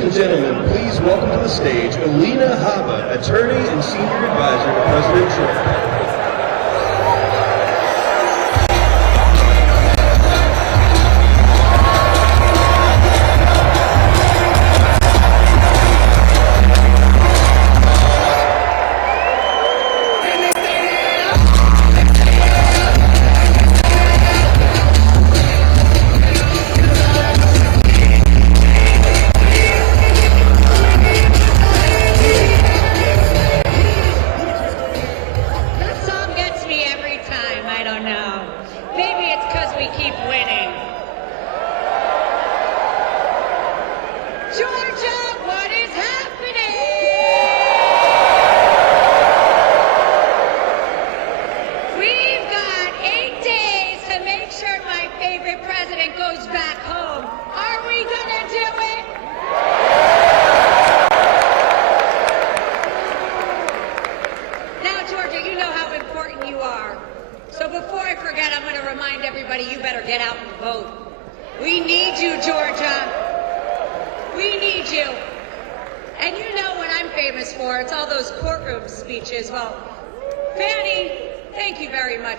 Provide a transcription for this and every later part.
and gentlemen, please welcome to the stage Alina, Habba, attorney and senior advisor to President Trump.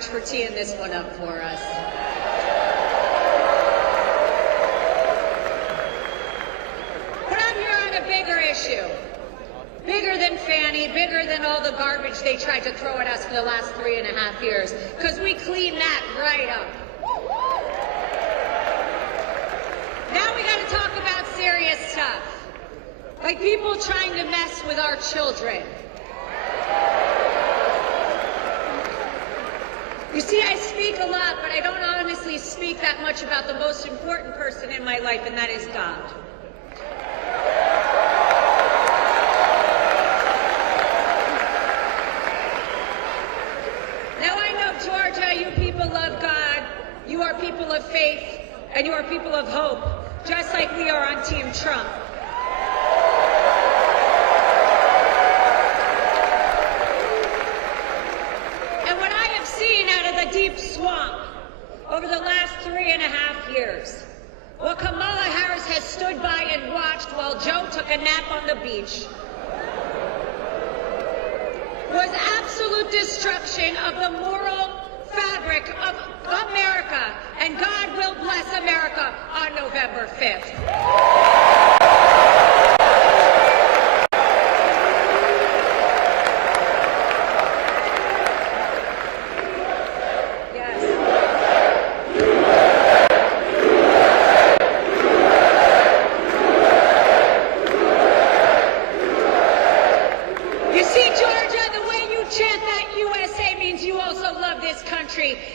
For teeing this one up for us. But I'm here on a bigger issue. Bigger than Fanny, bigger than all the garbage they tried to throw at us for the last 3.5 years, because we cleaned that right up. Now we gotta talk about serious stuff, like people trying to mess with our children. You see, I speak a lot, but I don't honestly speak that much about the most important person in my life, and that is God. Now, I know, Georgia, you people love God, you are people of faith, and you are people of hope, just like we are on Team Trump. Deep swamp over the last 3.5 years. Well, Kamala Harris has stood by and watched while Joe took a nap on the beach. Was absolute destruction of the moral fabric of America, and God will bless America on November 5th.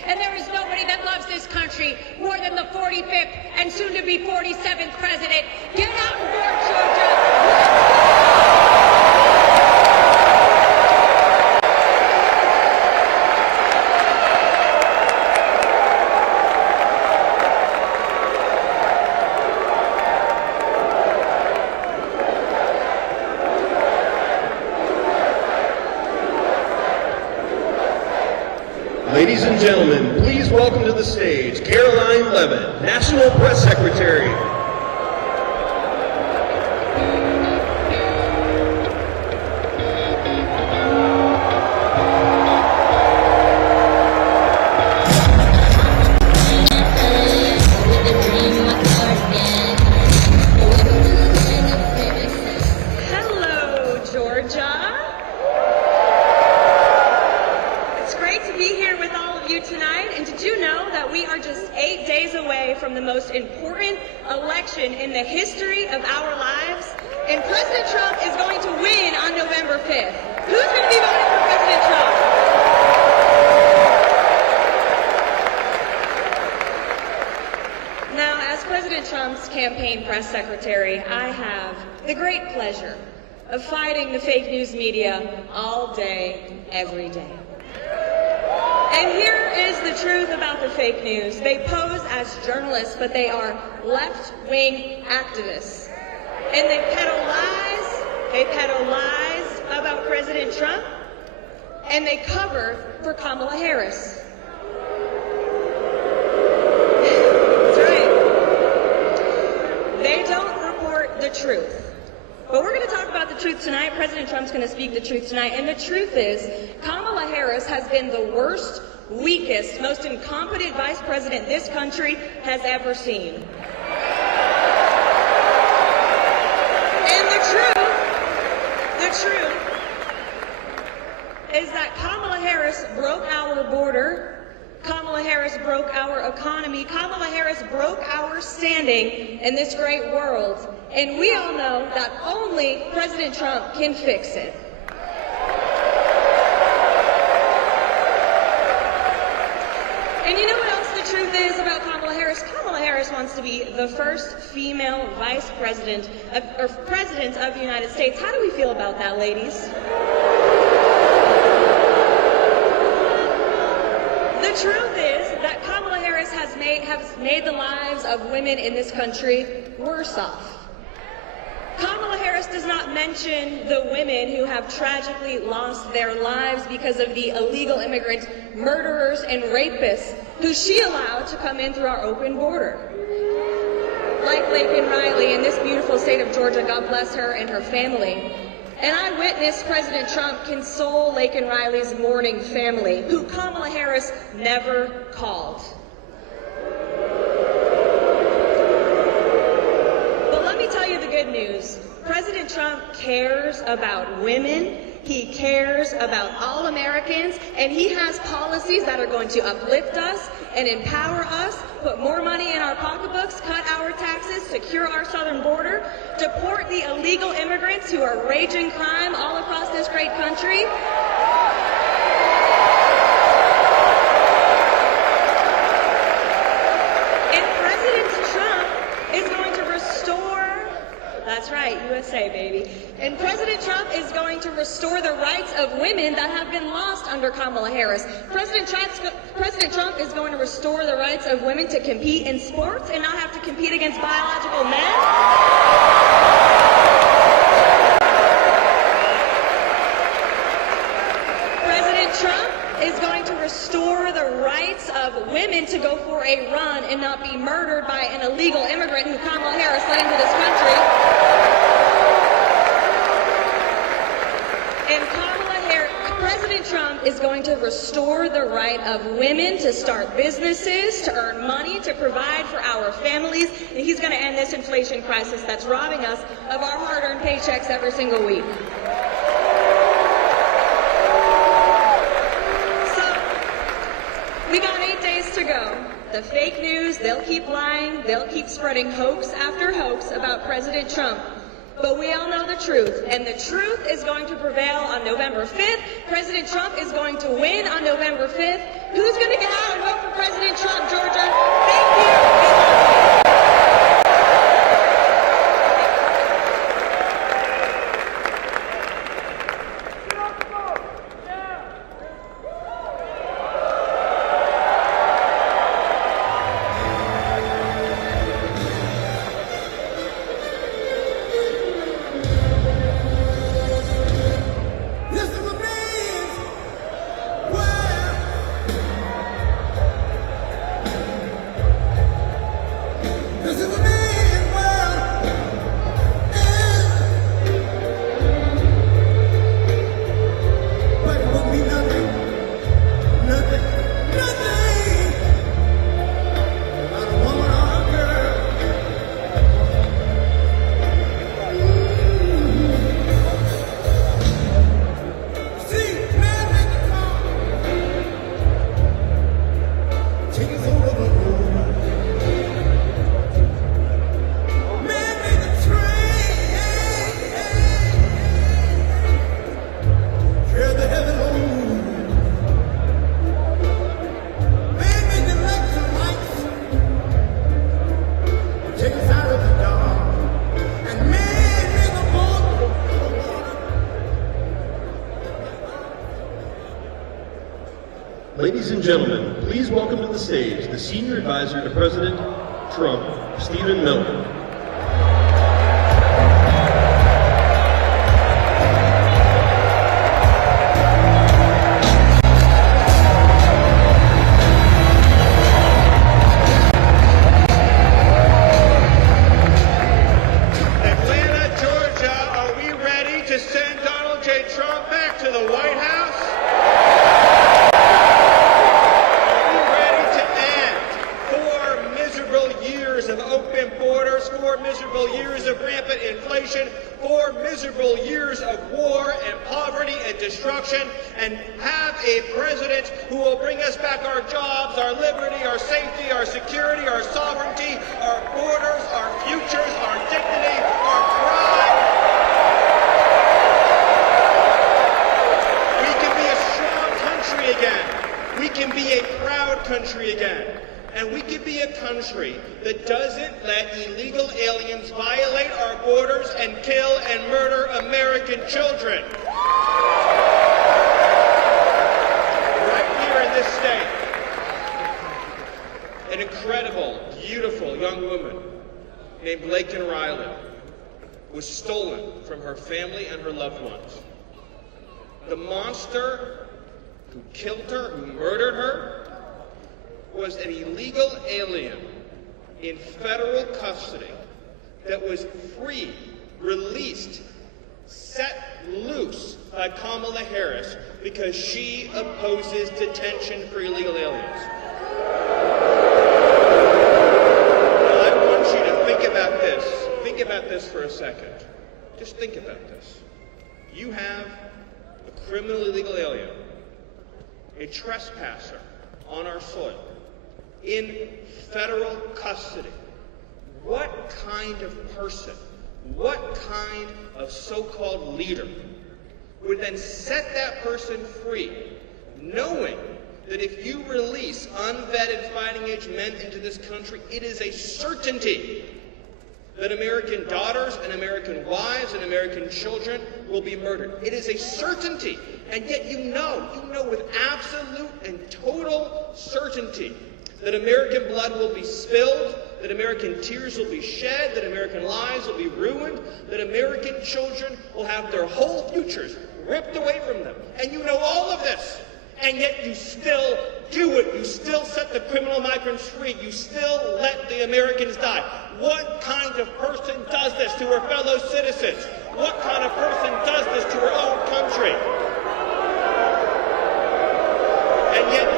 And there is nobody that loves this country more than the 45th and soon to be 47th president. Get out and vote, Georgia. Ladies and gentlemen, please welcome to the stage Leavitt, National Press Secretary. Hello, Georgia. Tonight, and did you know that we are just 8 days away from the most important election in the history of our lives? And President Trump is going to win on November 5th. Who's going to be voting for President Trump? Now, as President Trump's campaign press secretary, I have the great pleasure of fighting the fake news media all day, every day. And here is the truth about the fake news. They pose as journalists, but they are left-wing activists. And they peddle lies about President Trump, and they cover for Kamala Harris. That's right. They don't report the truth. But we're going to talk about the truth tonight. President Trump's going to speak the truth tonight. And the truth is, Kamala Harris has been the worst, weakest, most incompetent vice president this country has ever seen. And the truth is that Kamala Harris broke our border. Kamala Harris broke our economy. Kamala Harris broke our standing in this great world. And we all know that only President Trump can fix it. And you know what else the truth is about Kamala Harris? Kamala Harris wants to be the first female vice president or president of the United States. How do we feel about that, ladies? The truth is that Kamala Harris has made the lives of women in this country worse off. Kamala Harris does not mention the women who have tragically lost their lives because of the illegal immigrant murderers and rapists who she allowed to come in through our open border. Like Laken Riley in this beautiful state of Georgia, God bless her and her family. And I witnessed President Trump console Laken Riley's mourning family, who Kamala Harris never called. But let me tell you the good news. President Trump cares about women. He cares about all Americans, and he has policies that are going to uplift us and empower us, put more money in our pocketbooks, cut our taxes, secure our southern border, deport the illegal immigrants who are raging crime all across this great country. And President Trump is going to restore, that's right, USA, baby. And President Trump is going to restore the rights of women that have been lost under Kamala Harris. President Trump is going to restore the rights of women to compete in sports and not have to compete against biological men. President Trump is going to restore the rights of women to go for a run and not be murdered by an illegal immigrant who Kamala Harris let into this country. President Trump is going to restore the right of women to start businesses, to earn money, to provide for our families, and he's going to end this inflation crisis that's robbing us of our hard-earned paychecks every single week. So, we got 8 days to go. The fake news, they'll keep lying, they'll keep spreading hoax after hoax about President Trump. But we all know the truth, and the truth is going to prevail on November 5th. President Trump is going to win on November 5th. Who's going to get out and vote for President Trump, Georgia? Thank you. Ladies and gentlemen, please welcome to the stage the Senior Advisor to President Trump, Stephen Miller. Atlanta, Georgia, and have a president who will bring us back our jobs, our liberty, our safety, our security, our sovereignty, our borders, our futures, our dignity, our pride. We can be a strong country again. We can be a proud country again. And we can be a country that doesn't let illegal aliens violate our borders and kill and murder American children. Right here in this state, an incredible, beautiful young woman named Laken Riley was stolen from her family and her loved ones. The monster who killed her, who murdered her, was an illegal alien in federal custody that was free, released, set loose by Kamala Harris because she opposes detention for illegal aliens. Now, I want you to think about this. Think about this for a second. Just think about this. You have a criminal illegal alien, a trespasser on our soil, in federal custody. What kind of person, what kind of so-called leader would then set that person free, knowing that if you release unvetted fighting-age men into this country, it is a certainty that American daughters and American wives and American children will be murdered. It is a certainty. And yet you know with absolute and total certainty that American blood will be spilled, that American tears will be shed, that American lives will be ruined, that American children will have their whole futures ripped away from them. And you know all of this, and yet you still do it. You still set the criminal migrants free. You still let the Americans die. What kind of person does this to her fellow citizens? What kind of person does this to her own country? And yet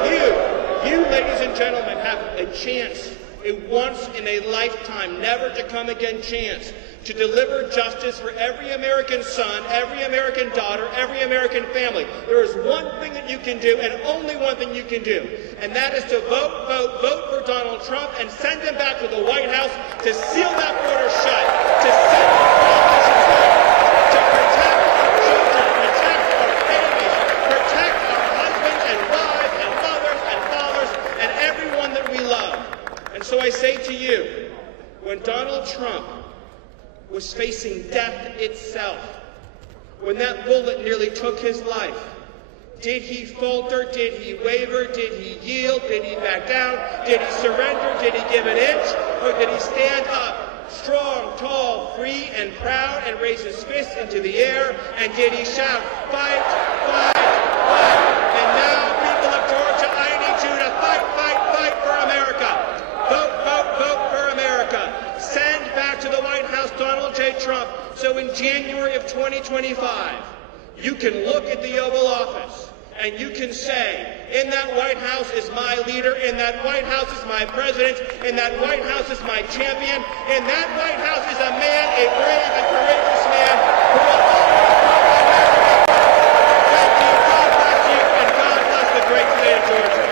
you, ladies and gentlemen, have a chance, a once-in-a-lifetime, never-to-come-again chance to deliver justice for every American son, every American daughter, every American family. There is one thing that you can do, and only one thing you can do, and that is to vote for Donald Trump and send him back to the White House to seal that border shut, to set the politicians right, to protect our children, protect our babies, protect our husbands and wives and mothers and fathers and everyone that we love. And so I say to you, when Donald Trump was facing death itself, when that bullet nearly took his life, did he falter? Did he waver? Did he yield? Did he back down? Did he surrender? Did he give an inch? Or did he stand up, strong, tall, free, and proud, and raise his fist into the air? And did he shout, fight, fight, fight? And now, people of Georgia, I need you to fight, fight, fight for America. Vote, vote, vote for America. Send back to the White House Donald J. Trump, so in January of 2025, you can look at the Oval Office and you can say, in that White House is my leader, in that White House is my president, in that White House is my champion, in that White House is a man, a brave and courageous man who will always love America. Thank you, God bless you, and God bless the great state of Georgia.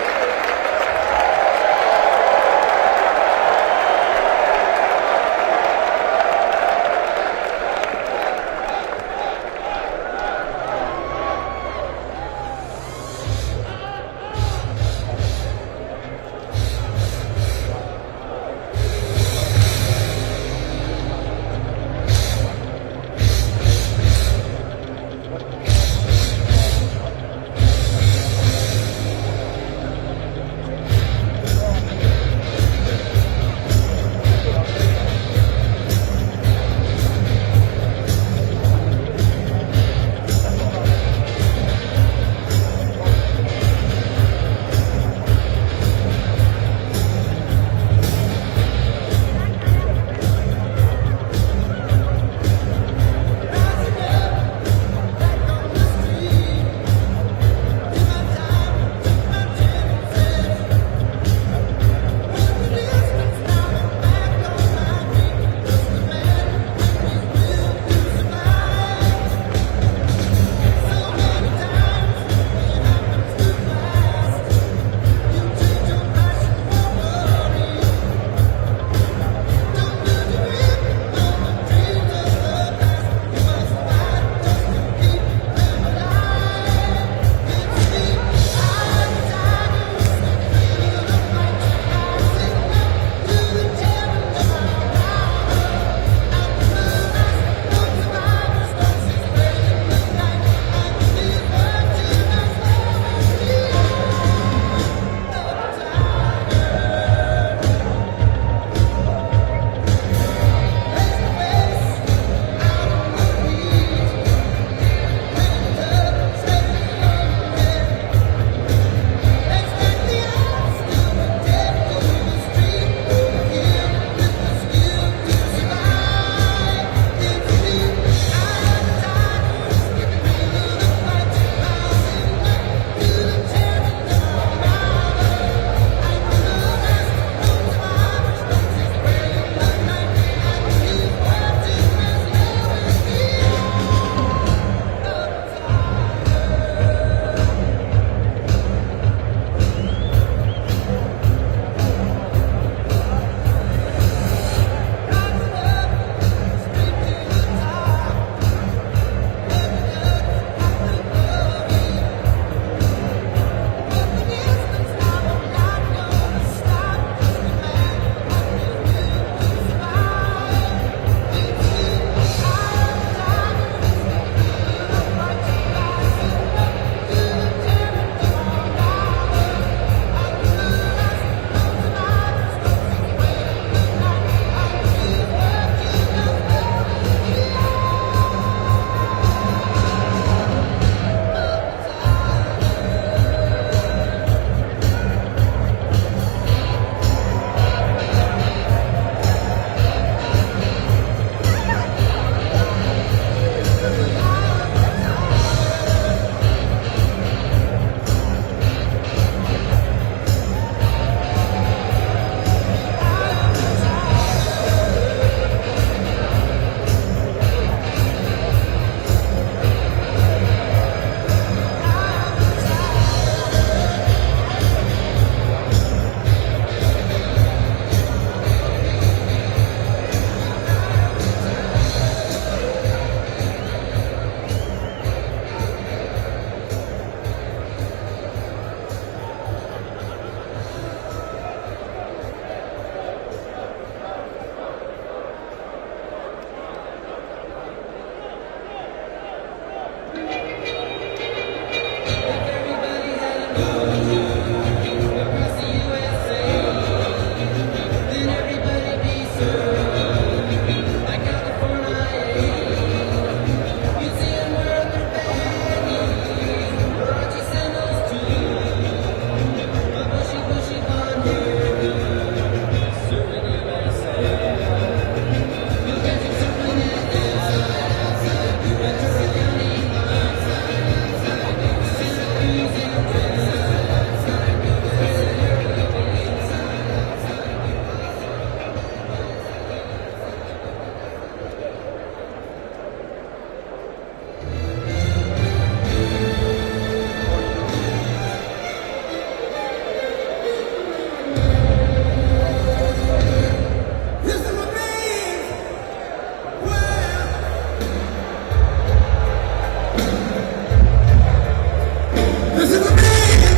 This is a man.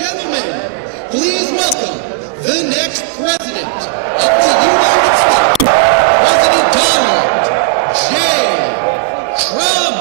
Gentlemen, please welcome the next president President of the United States, President Donald J. Trump.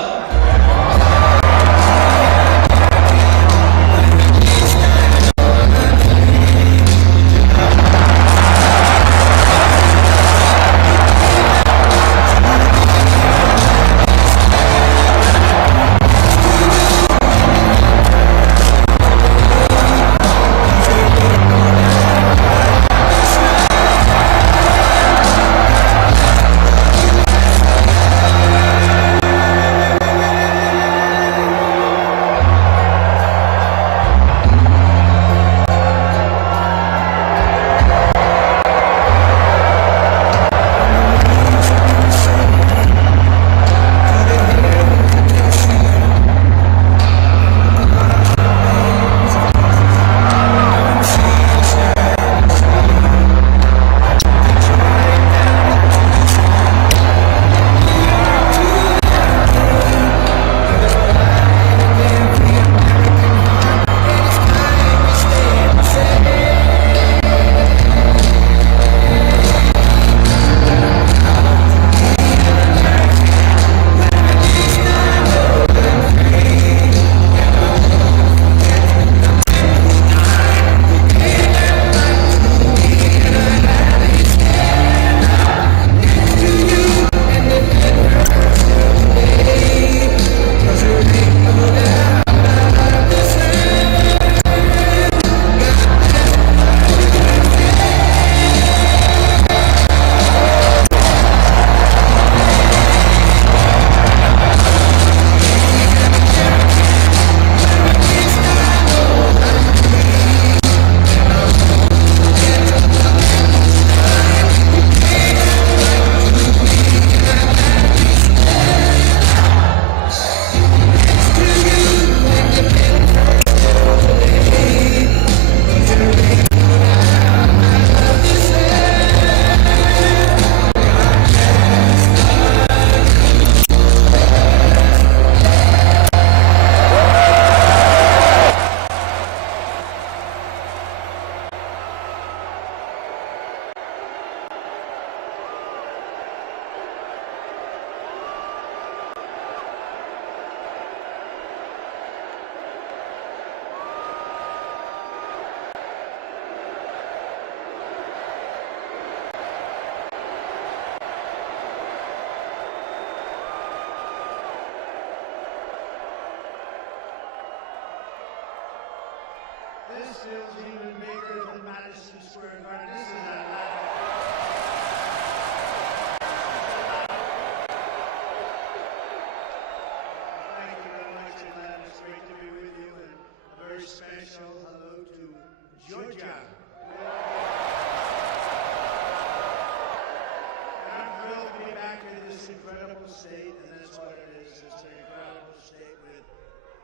This feels even bigger than Madison Square Garden. This is a lot. Thank you very much, Atlanta. It's great to be with you, and a very special hello to Georgia. And I'm thrilled to be back in this incredible state, and that's what it is. It's an incredible state with,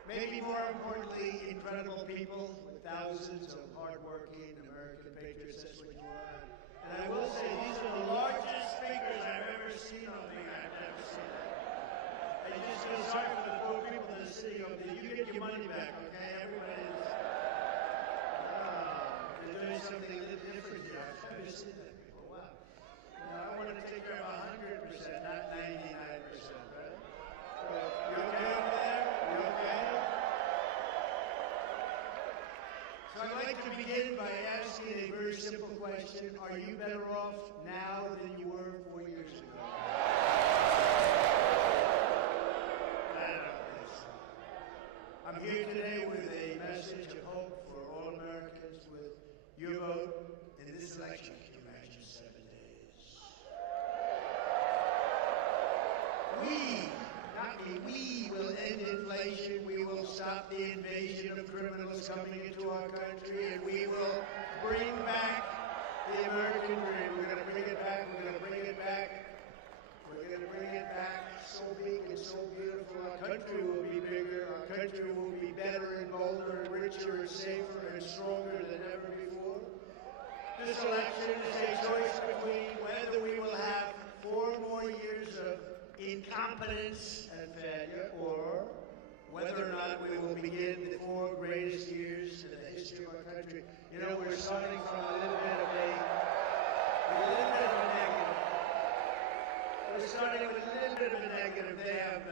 maybe more importantly, incredible people. Thousands of hardworking American patriots, that's what you are. And I will say, these are the largest figures I've ever seen on me. I've never seen that. I just feel sorry for the poor people in the city of the, you get your money back, okay? Everybody's, they're doing something a little different here. I've never seen that before. Wow. You know, I wanted to take care of 100%, not 99%, right? You okay over there? You okay? So I'd like to begin by asking a very simple question. Are you better off now than you were 4 years ago? I don't think so. I'm here today with a message of hope for all Americans with your vote in this election. Can you imagine 7 days? We will end inflation, we will stop the invasion of criminals coming into our country, and we will bring back the American dream. We're going to bring it back, we're going to bring it back. We're going to bring it back so big and so beautiful. Our country will be bigger, our country will be better and bolder and richer and safer and stronger than ever before. This election is a choice between whether we will have 4 more years of incompetence and failure, or whether or not we will begin the 4 greatest years in the history of our country. You know, we're starting from a little bit of a starting with a little bit of a negative. They have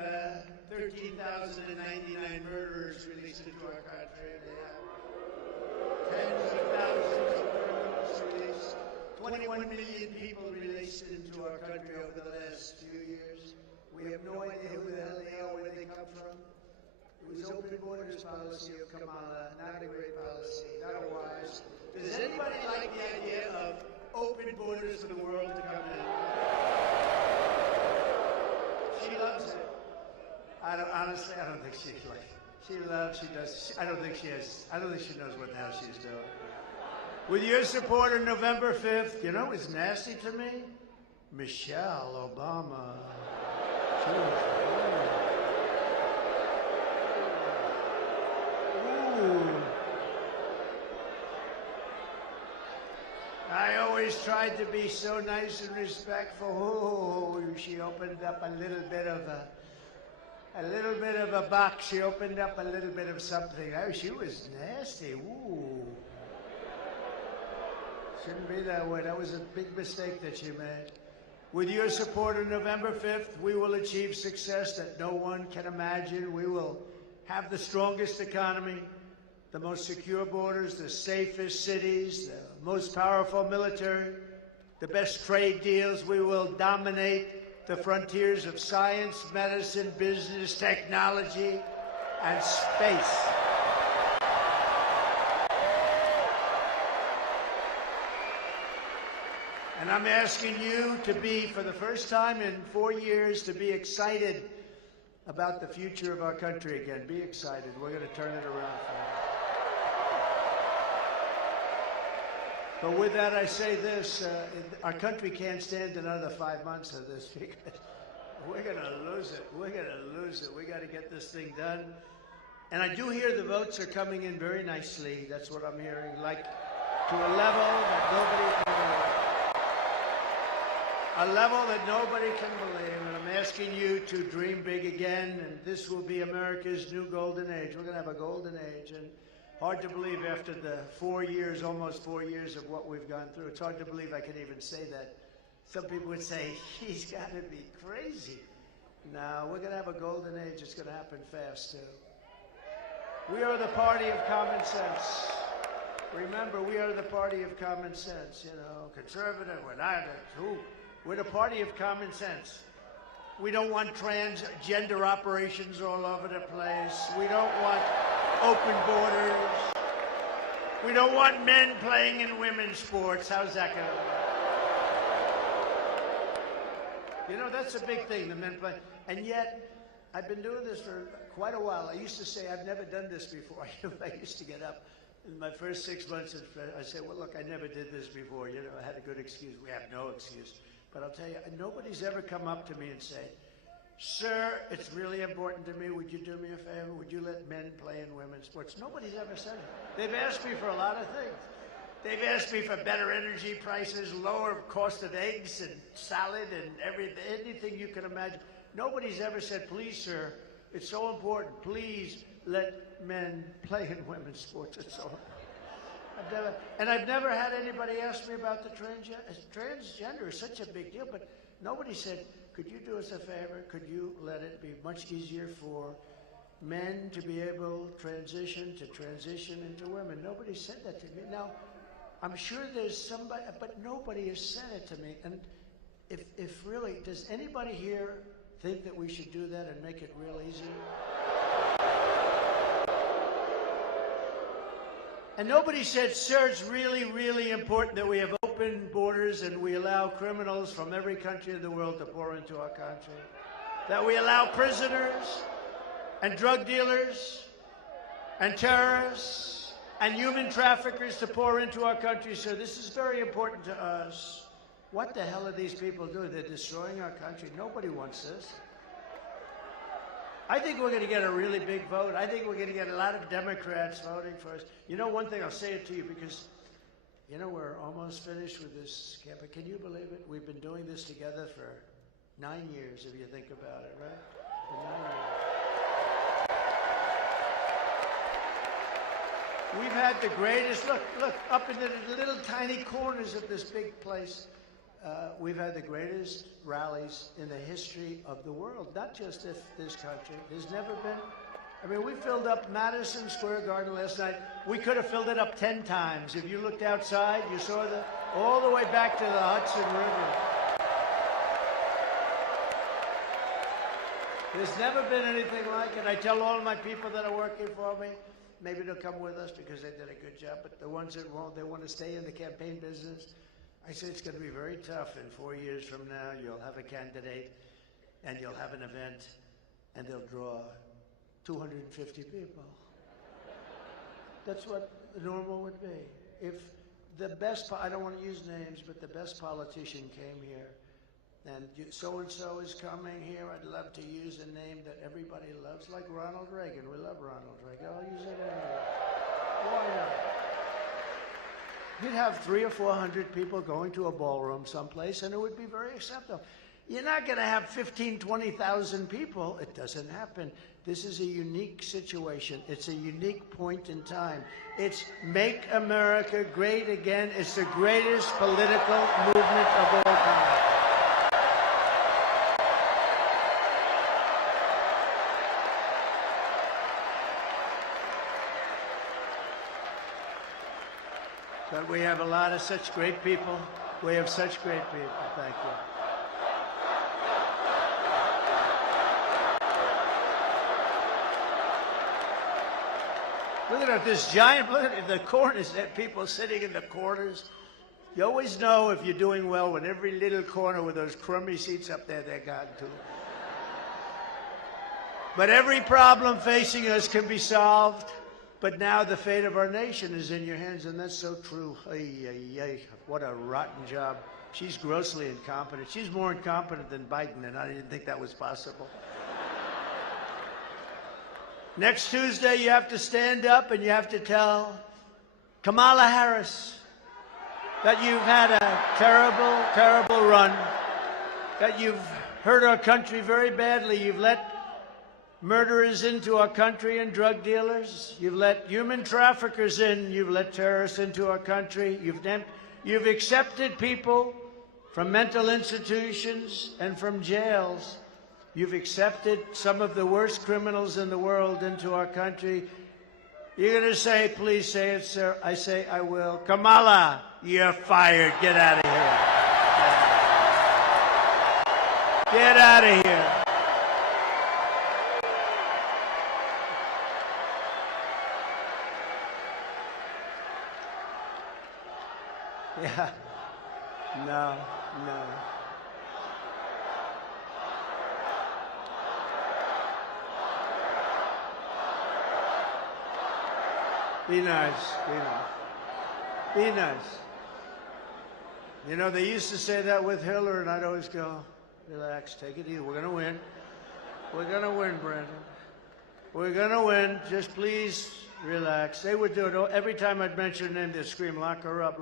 13,099 murderers released into our country. They have tens of thousands of criminals released. 21 million people released into our country over the last few years. We have no idea who the hell they are, where they come from. It was open borders policy of Kamala, not a great policy, not a wise. Does anybody like the idea of open borders for the world to come in? She loves it. Honestly, I don't think she does. I don't think she knows what the hell she's doing. With your support on November 5th, you know what's nasty to me? Michelle Obama. She was I always tried to be so nice and respectful. Ooh, she opened up a little bit of a box. She opened up a little bit of something. Oh, she was nasty. Ooh. Shouldn't be that way. That was a big mistake that she made. With your support on November 5th, we will achieve success that no one can imagine. We will have the strongest economy, the most secure borders, the safest cities, the most powerful military, the best trade deals. We will dominate the frontiers of science, medicine, business, technology, and space. And I'm asking you to be, for the first time in 4 years, to be excited about the future of our country again. Be excited. We're going to turn it around for you. But with that, I say this, our country can't stand another 5 months of this because we're going to lose it. We're going to lose it. We got to get this thing done. And I do hear the votes are coming in very nicely. That's what I'm hearing, like to a level that nobody can believe. And I'm asking you to dream big again, and this will be America's new golden age. We're going to have a golden age. And hard to believe after the 4 years, almost 4 years of what we've gone through. It's hard to believe I can even say that. Some people would say, he's got to be crazy. No, we're going to have a golden age. It's going to happen fast, too. We are the party of common sense. Remember, we are the party of common sense. You know, conservative, we're not. Who? We're the party of common sense. We don't want transgender operations all over the place. We don't want open borders. We don't want men playing in women's sports. How's that going to work? You know, that's a big thing, the men play. And yet, I've been doing this for quite a while. I used to say, I've never done this before. I used to get up in my first 6 months, I said, well, look, I never did this before. You know, I had a good excuse. We have no excuse. But I'll tell you, nobody's ever come up to me and said, sir, it's really important to me. Would you do me a favor? Would you let men play in women's sports? Nobody's ever said it. They've asked me for a lot of things. They've asked me for better energy prices, lower cost of eggs and salad and anything you can imagine. Nobody's ever said, please, sir, it's so important. Please let men play in women's sports. It's so important. I've never had anybody ask me about the transgender is such a big deal, but nobody said, could you do us a favor? Could you let it be much easier for men to be able to transition into women? Nobody said that to me. Now, I'm sure there's somebody, but nobody has said it to me. And if really, does anybody here think that we should do that and make it real easy? And nobody said, sir, it's really, really important that we have open borders and we allow criminals from every country in the world to pour into our country. That we allow prisoners and drug dealers and terrorists and human traffickers to pour into our country, sir. This is very important to us. What the hell are these people doing? They're destroying our country. Nobody wants this. I think we're going to get a really big vote. I think we're going to get a lot of Democrats voting for us. You know, one thing, I'll say it to you because, you know, we're almost finished with this campaign. Can you believe it? We've been doing this together for 9 years, if you think about it, right? For 9 years. We've had the greatest, look, up in the little tiny corners of this big place. we've had the greatest rallies in the history of the world, not just this country. There's never been, I mean, we filled up Madison Square Garden last night. We could have filled it up 10 times. If you looked outside, you saw all the way back to the Hudson River. There's never been anything like it. I tell all of my people that are working for me, maybe they'll come with us because they did a good job, but the ones that won't, they want to stay in the campaign business. I say it's going to be very tough. In 4 years from now, you'll have a candidate and you'll have an event and they'll draw 250 people. That's what normal would be. If the best, I don't want to use names, but the best politician came here and so-and-so is coming here, I'd love to use a name that everybody loves, like Ronald Reagan. We love Ronald Reagan. I'll use it anyway. Why not? You'd have 300 or 400 people going to a ballroom someplace, and it would be very acceptable. You're not going to have 15,000, 20,000 people. It doesn't happen. This is a unique situation. It's a unique point in time. It's Make America Great Again. It's the greatest political movement of all time. But we have a lot of such great people. We have such great people. Thank you. Look at this giant, look at the corners, that people sitting in the corners. You always know if you're doing well when every little corner with those crummy seats up there they're gotten to. But every problem facing us can be solved. But now the fate of our nation is in your hands, and that's so true. Ay, ay, ay. What a rotten job. She's grossly incompetent. She's more incompetent than Biden, and I didn't think that was possible. Next Tuesday, you have to stand up and you have to tell Kamala Harris that you've had a terrible, terrible run, that you've hurt our country very badly. You've let murderers into our country and drug dealers. You've let human traffickers in. You've let terrorists into our country. You've accepted people from mental institutions and from jails. You've accepted some of the worst criminals in the world into our country. You're going to say, please say it, sir. I say, I will. Kamala, you're fired. Get out of here. Get out of here. Yeah. No. Be nice. Be nice. You know, they used to say that with Hitler, and I'd always go, relax, take it easy. We're going to win. We're going to win, Brandon. We're going to win. Just please relax. They would do it. Every time I'd mention her name, they'd scream, lock her up.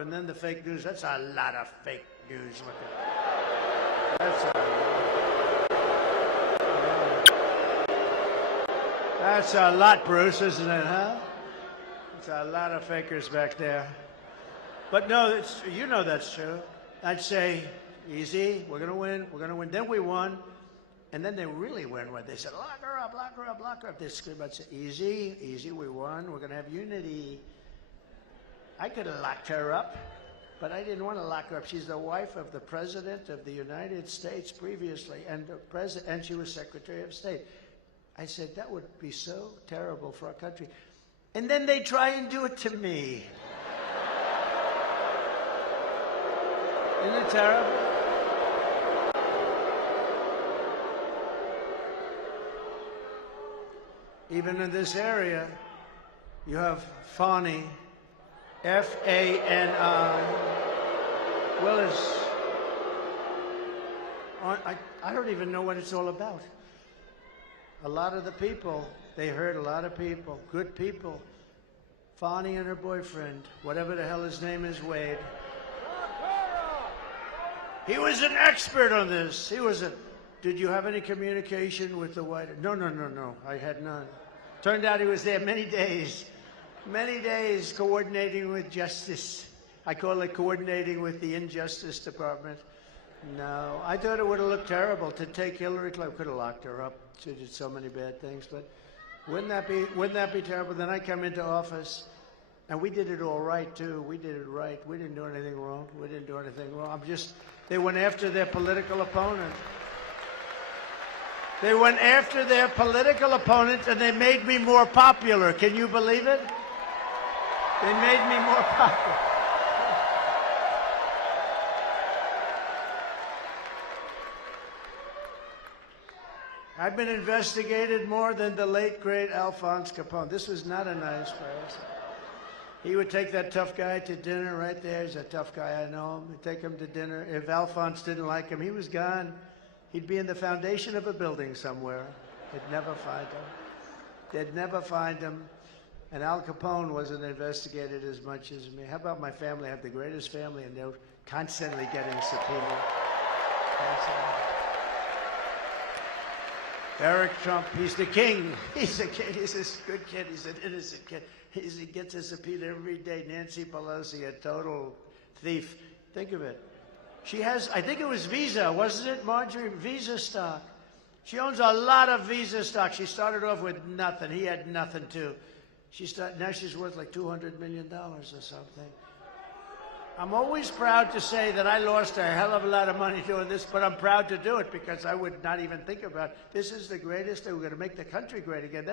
And then the fake news. That's a lot of fake news. Look at that. That's a lot, Bruce, isn't it, huh? It's a lot of fakers back there. But no, you know that's true. I'd say, easy, we're going to win. Then we won. And then they really went when they said, lock her up. They screamed, I'd say, easy, we won. We're going to have unity. I could have locked her up, but I didn't want to lock her up. She's the wife of the President of the United States previously, and she was Secretary of State. I said, that would be so terrible for our country. And then they try and do it to me. Isn't it terrible? Even in this area, you have Fani, F-A-N-I. Willis. I don't even know what it's all about. A lot of the people, they hurt a lot of people, good people. Fani and her boyfriend, whatever the hell his name is, Wade. He was an expert on this. Did you have any communication with the White House? No, I had none. Turned out he was there many days coordinating with Justice I call it coordinating with the Injustice Department. No, I thought it would have looked terrible to take Hillary Clinton. Could have locked her up. She did so many bad things, but wouldn't that be terrible? Then I come into office, and we did it all right too. We did it right. We didn't do anything wrong. We didn't do anything wrong. They went after their political opponent. They went after their political opponent, and they made me more popular. Can you believe it? They made me more popular. I've been investigated more than the late, great Alphonse Capone. This was not a nice place. He would take that tough guy to dinner right there. He's a tough guy, I know him. He'd take him to dinner. If Alphonse didn't like him, he was gone. He'd be in the foundation of a building somewhere. They'd never find him. They'd never find him. And Al Capone wasn't investigated as much as me. How about my family? I have the greatest family, and they're constantly getting subpoenaed. Eric Trump, he's the king. He's a king. He's a good kid. He's an innocent kid. He gets a subpoena every day. Nancy Pelosi, a total thief. Think of it. She has, I think it was Visa, wasn't it, Marjorie? Visa stock. She owns a lot of Visa stock. She started off with nothing. He had nothing, too. Now she's worth like $200 million or something. I'm always proud to say that I lost a hell of a lot of money doing this, but I'm proud to do it because I would not even think about it. This is the greatest. We're going to make the country great again.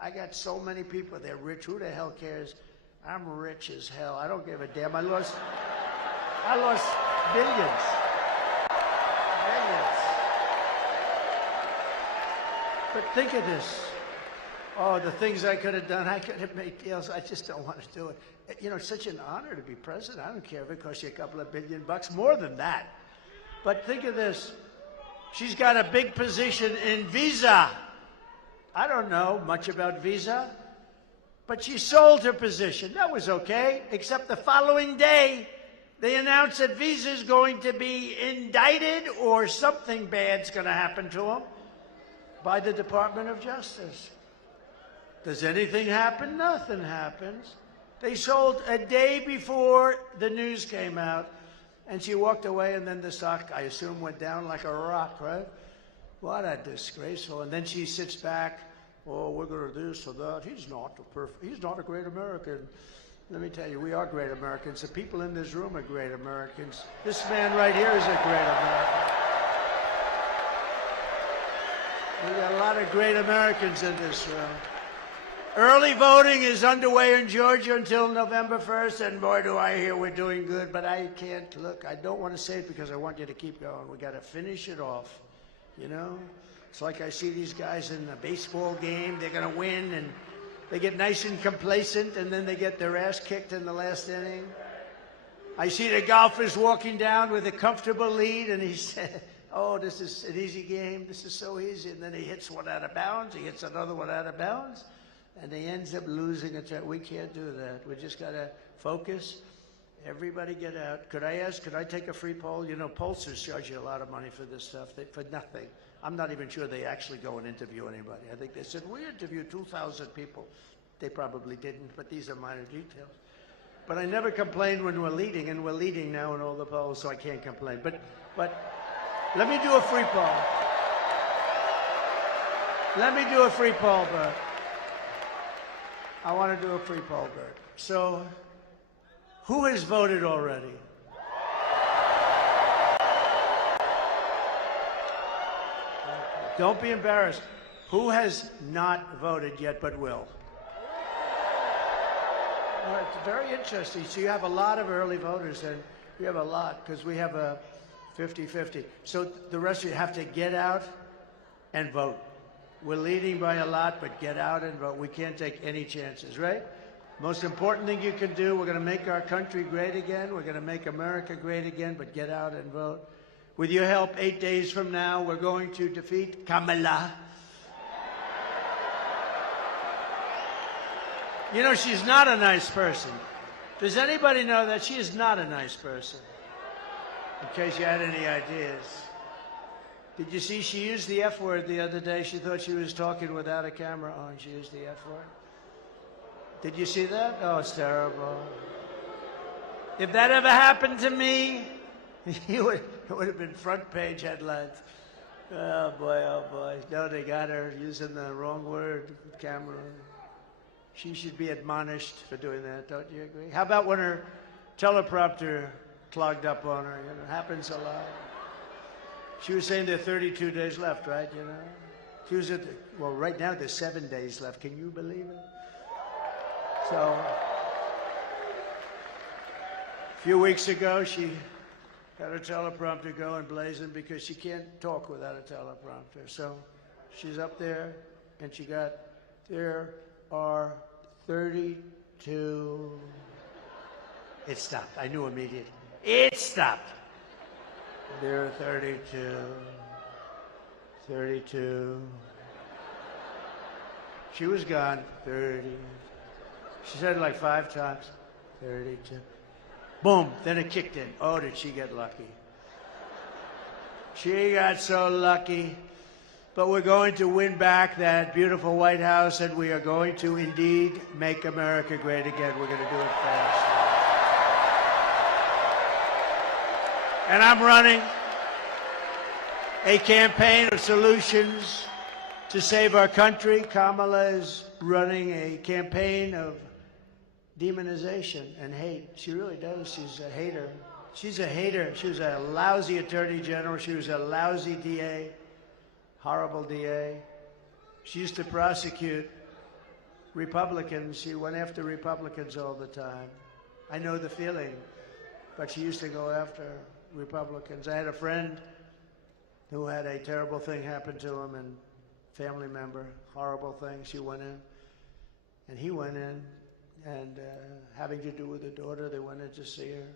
I got so many people. They're rich. Who the hell cares? I'm rich as hell. I don't give a damn. I lost billions. Billions. But think of this. Oh, the things I could have done. I could have made deals. I just don't want to do it. You know, it's such an honor to be president. I don't care if it costs you a couple of $1 billion, more than that. But think of this. She's got a big position in Visa. I don't know much about Visa, but she sold her position. That was okay, except the following day, they announced that Visa is going to be indicted or something bad's going to happen to them by the Department of Justice. Does anything happen? Nothing happens. They sold a day before the news came out, and she walked away, and then the stock, I assume, went down like a rock, right? What a disgraceful. And then she sits back, oh, we're going to do this or that. He's not a great American. Let me tell you, we are great Americans. The people in this room are great Americans. This man right here is a great American. We got a lot of great Americans in this room. Early voting is underway in Georgia until November 1st, and boy, do I hear we're doing good, but I can't look. I don't want to say it because I want you to keep going. We got to finish it off, you know? It's like I see these guys in a baseball game. They're going to win, and they get nice and complacent, and then they get their ass kicked in the last inning. I see the golfers walking down with a comfortable lead, and he said, oh, this is an easy game. This is so easy. And then he hits one out of bounds. He hits another one out of bounds. And he ends up losing it. We can't do that. We just got to focus. Everybody get out. Could I take a free poll? You know, pollsters charge you a lot of money for this stuff, for nothing. I'm not even sure they actually go and interview anybody. I think they said, we interviewed 2,000 people. They probably didn't, but these are minor details. But I never complained when we're leading, and we're leading now in all the polls, so I can't complain. But let me do a free poll. Let me do a free poll, Bert. I want to do a free poll, Bert. So, who has voted already? Don't be embarrassed. Who has not voted yet but will? Well, it's very interesting. So you have a lot of early voters, and you have a lot because we have a 50-50. So the rest of you have to get out and vote. We're leading by a lot, but get out and vote. We can't take any chances, right? Most important thing you can do, we're going to make our country great again. We're going to make America great again, but get out and vote. With your help, 8 days from now, we're going to defeat Kamala. You know, she's not a nice person. Does anybody know that? She is not a nice person, in case you had any ideas. Did you see she used the F word the other day? She thought she was talking without a camera on. She used the F word. Did you see that? Oh, it's terrible. If that ever happened to me, it would have been front page headlines. Oh boy, oh boy. No, they got her using the wrong word, camera. She should be admonished for doing that, don't you agree? How about when her teleprompter clogged up on her? You know, it happens a lot. She was saying there are 32 days left, right? You know, she was at well, right now there's 7 days left. Can you believe it? So, a few weeks ago, she had her teleprompter going blazing because she can't talk without a teleprompter. So, she's up there, and she got, there are 32. It stopped. I knew immediately. It stopped. There are 32. 32. She was gone. 30. She said it like 5 times. 32. Boom. Then it kicked in. Oh, did she get lucky? She got so lucky. But we're going to win back that beautiful White House, and we are going to indeed make America great again. We're going to do it fast. And I'm running a campaign of solutions to save our country. Kamala is running a campaign of demonization and hate. She really does. She's a hater. She's a hater. She was a lousy attorney general. She was a lousy DA, horrible DA. She used to prosecute Republicans. She went after Republicans all the time. I know the feeling, but she used to go after Republicans. I had a friend who had a terrible thing happen to him, and family member, horrible thing. She went in, and he went in, and having to do with the daughter, they went in to see her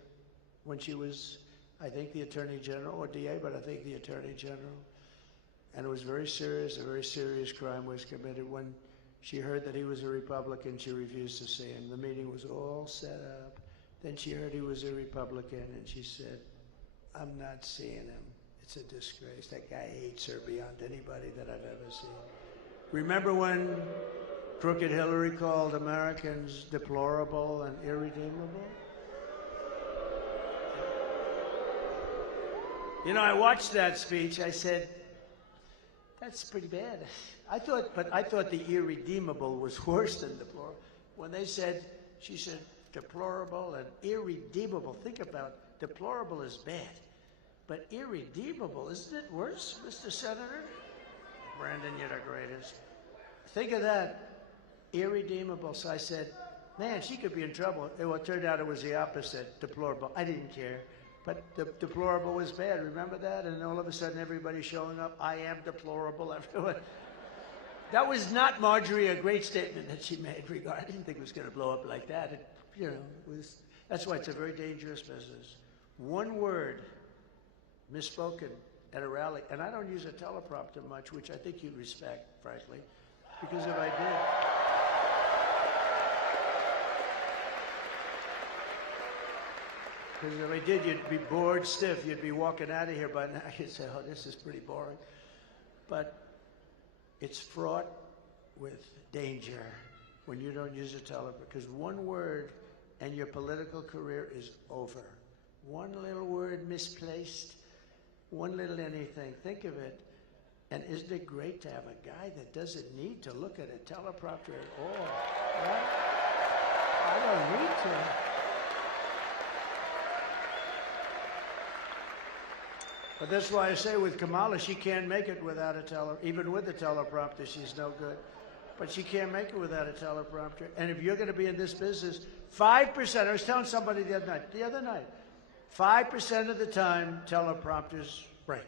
when she was, I think, the Attorney General or DA, but I think the Attorney General. And it was very serious. A very serious crime was committed. When she heard that he was a Republican, she refused to see him. The meeting was all set up. Then she heard he was a Republican, and she said, I'm not seeing him. It's a disgrace. That guy hates her beyond anybody that I've ever seen. Remember when crooked Hillary called Americans deplorable and irredeemable? You know, I watched that speech. I said, that's pretty bad. I thought the irredeemable was worse than deplorable. When they said, she said, deplorable and irredeemable. Think about deplorable is bad. But irredeemable, isn't it worse, Mr. Senator? Brandon, you're the greatest. Think of that. Irredeemable. So I said, man, she could be in trouble. Well, it turned out it was the opposite, deplorable. I didn't care. But the deplorable was bad. Remember that? And all of a sudden, everybody's showing up. I am deplorable. Everyone. That was not, Marjorie, a great statement that she made regarding. I didn't think it was going to blow up like that. It, you know, was. That's why it's a very dangerous business. One word misspoken at a rally, and I don't use a teleprompter much, which I think you'd respect, frankly, because if I did. Because if I did, you'd be bored stiff. You'd be walking out of here by now. You'd say, oh, this is pretty boring. But it's fraught with danger when you don't use a teleprompter. Because one word and your political career is over. One little word misplaced, one little anything. Think of it. And isn't it great to have a guy that doesn't need to look at a teleprompter at all? Right? I don't need to. But that's why I say with Kamala, she can't make it without a even with a teleprompter, she's no good. But she can't make it without a teleprompter. And if you're going to be in this business, 5%, I was telling somebody the other night, 5% of the time teleprompters break.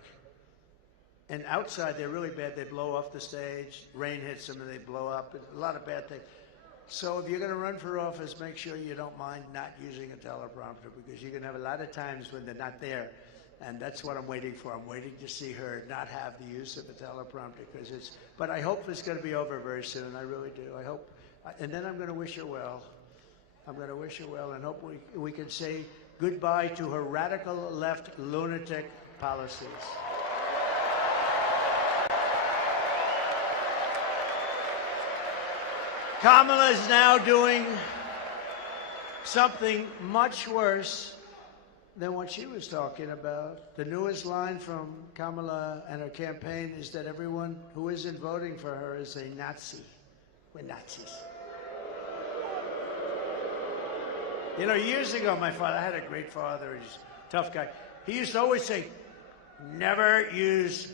And outside, they're really bad. They blow off the stage, rain hits them, and they blow up. A lot of bad things. So if you're going to run for office, make sure you don't mind not using a teleprompter, because you're going to have a lot of times when they're not there. And that's what I'm waiting for. I'm waiting to see her not have the use of a teleprompter, because it's. But I hope it's going to be over very soon. I really do. I hope. And then I'm going to wish her well. I'm going to wish her well, and hope we can say goodbye to her radical left lunatic policies. Kamala is now doing something much worse than what she was talking about. The newest line from Kamala and her campaign is that everyone who isn't voting for her is a Nazi. We're Nazis. You know, years ago, my father, I had a great father, he's a tough guy. He used to always say, never use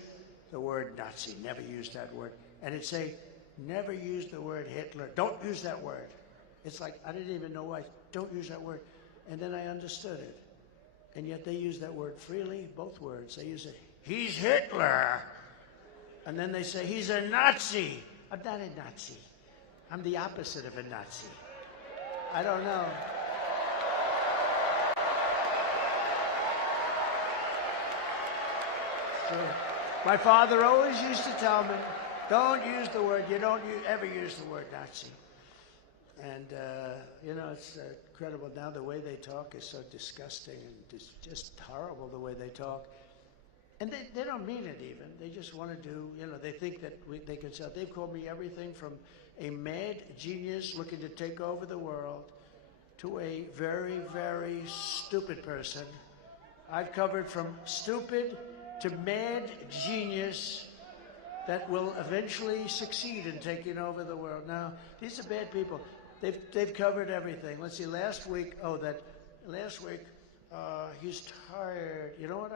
the word Nazi, never use that word. And he'd say, never use the word Hitler, don't use that word. It's like, I didn't even know why, don't use that word. And then I understood it. And yet they use that word freely, both words. They use it, he's Hitler. And then they say, he's a Nazi. I'm not a Nazi. I'm the opposite of a Nazi. I don't know. So, my father always used to tell me, don't use the word, you don't ever use the word Nazi. And, you know, it's incredible now the way they talk is so disgusting and just horrible the way they talk. And they don't mean it even. They just want to do, you know, they think that they can sell. They've called me everything from a mad genius looking to take over the world to a very, very stupid person. I've covered from stupid to mad genius that will eventually succeed in taking over the world. Now, these are bad people. They've covered everything. Let's see, last week, he's tired. You know what,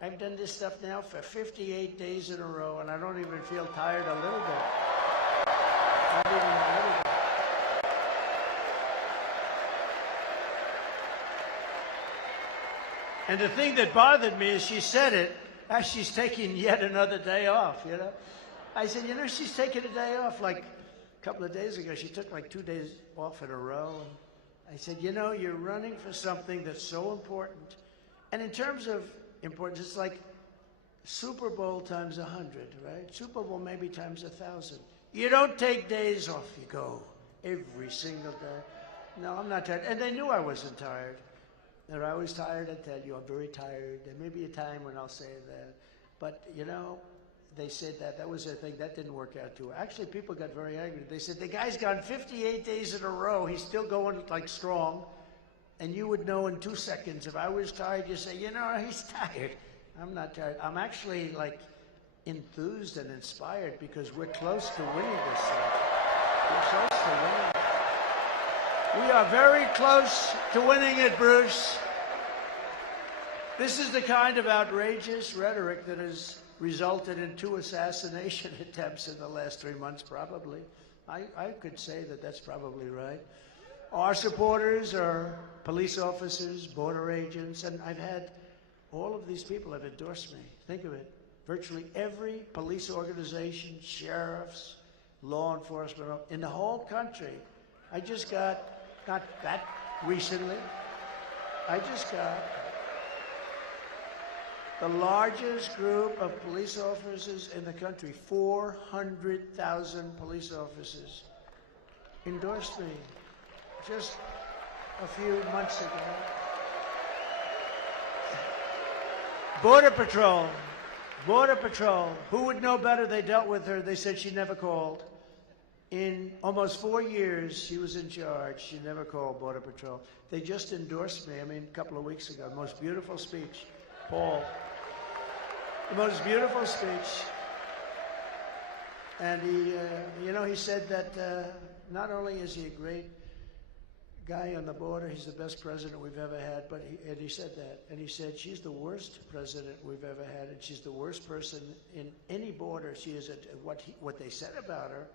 I've done this stuff now for 58 days in a row, and I don't even feel tired a little bit. Not even a little bit. And the thing that bothered me is she said it as she's taking yet another day off, you know. I said, you know, she's taking a day off. Like a couple of days ago, she took like 2 days off in a row. And I said, you know, you're running for something that's so important. And in terms of importance, it's like Super Bowl times 100, right? Super Bowl maybe times 1,000. You don't take days off, you go every single day. No, I'm not tired. And they knew I wasn't tired. They're always tired. I tell you, I'm very tired. There may be a time when I'll say that. But, you know, they said that was their thing. That didn't work out too well. Actually, people got very angry. They said, the guy's gone 58 days in a row. He's still going, like, strong. And you would know in 2 seconds. If I was tired, you say, you know, he's tired. I'm not tired. I'm actually, like, enthused and inspired because we're close to winning this thing. We're close to winning it. We are very close to winning it, Bruce. This is the kind of outrageous rhetoric that has resulted in 2 assassination attempts in the last 3 months, probably. I could say that that's probably right. Our supporters are police officers, border agents, and I've had all of these people have endorsed me. Think of it. Virtually every police organization, sheriffs, law enforcement, in the whole country. I just got, not that recently, I just got the largest group of police officers in the country, 400,000 police officers, endorsed me just a few months ago. Border Patrol, who would know better? They dealt with her. They said she never called. In almost 4 years, she was in charge. She never called Border Patrol. They just endorsed me, a couple of weeks ago. Most beautiful speech, Paul. The most beautiful speech. And he, he said that not only is he a great guy on the border, he's the best president we've ever had, but he said that. And he said, she's the worst president we've ever had, and she's the worst person in any border. She is what they said about her.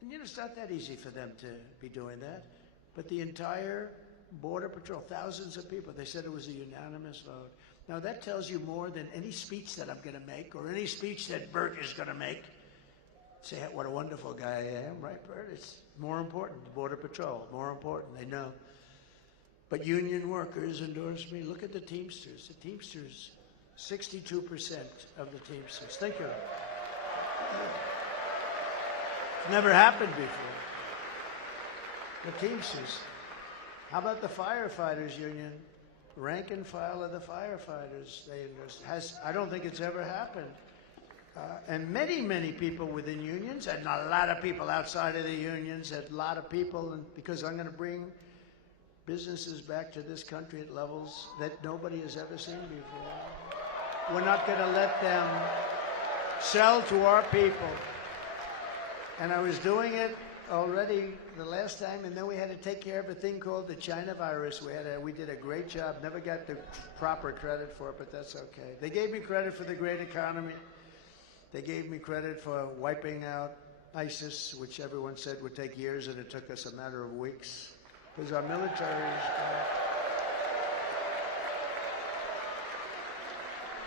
And it's not that easy for them to be doing that. But the entire Border Patrol, thousands of people, they said it was a unanimous vote. Now that tells you more than any speech that I'm going to make or any speech that Bert is going to make. Say what a wonderful guy I am, right, Bert? It's more important, Border Patrol, more important, they know. But union workers endorsed me. Look at the Teamsters. The Teamsters, 62% of the Teamsters. Think of it. It's never happened before. The Teamsters. How about the firefighters union? Rank and file of the firefighters. I don't think it's ever happened. And many, many people within unions, and a lot of people outside of the unions, and a lot of people, and because I'm going to bring businesses back to this country at levels that nobody has ever seen before. We're not going to let them sell to our people. And I was doing it already the last time, and then we had to take care of a thing called the China virus. We did a great job. Never got the proper credit for it, but that's okay. They gave me credit for the great economy. They gave me credit for wiping out ISIS, which everyone said would take years, and it took us a matter of weeks. Because our military is...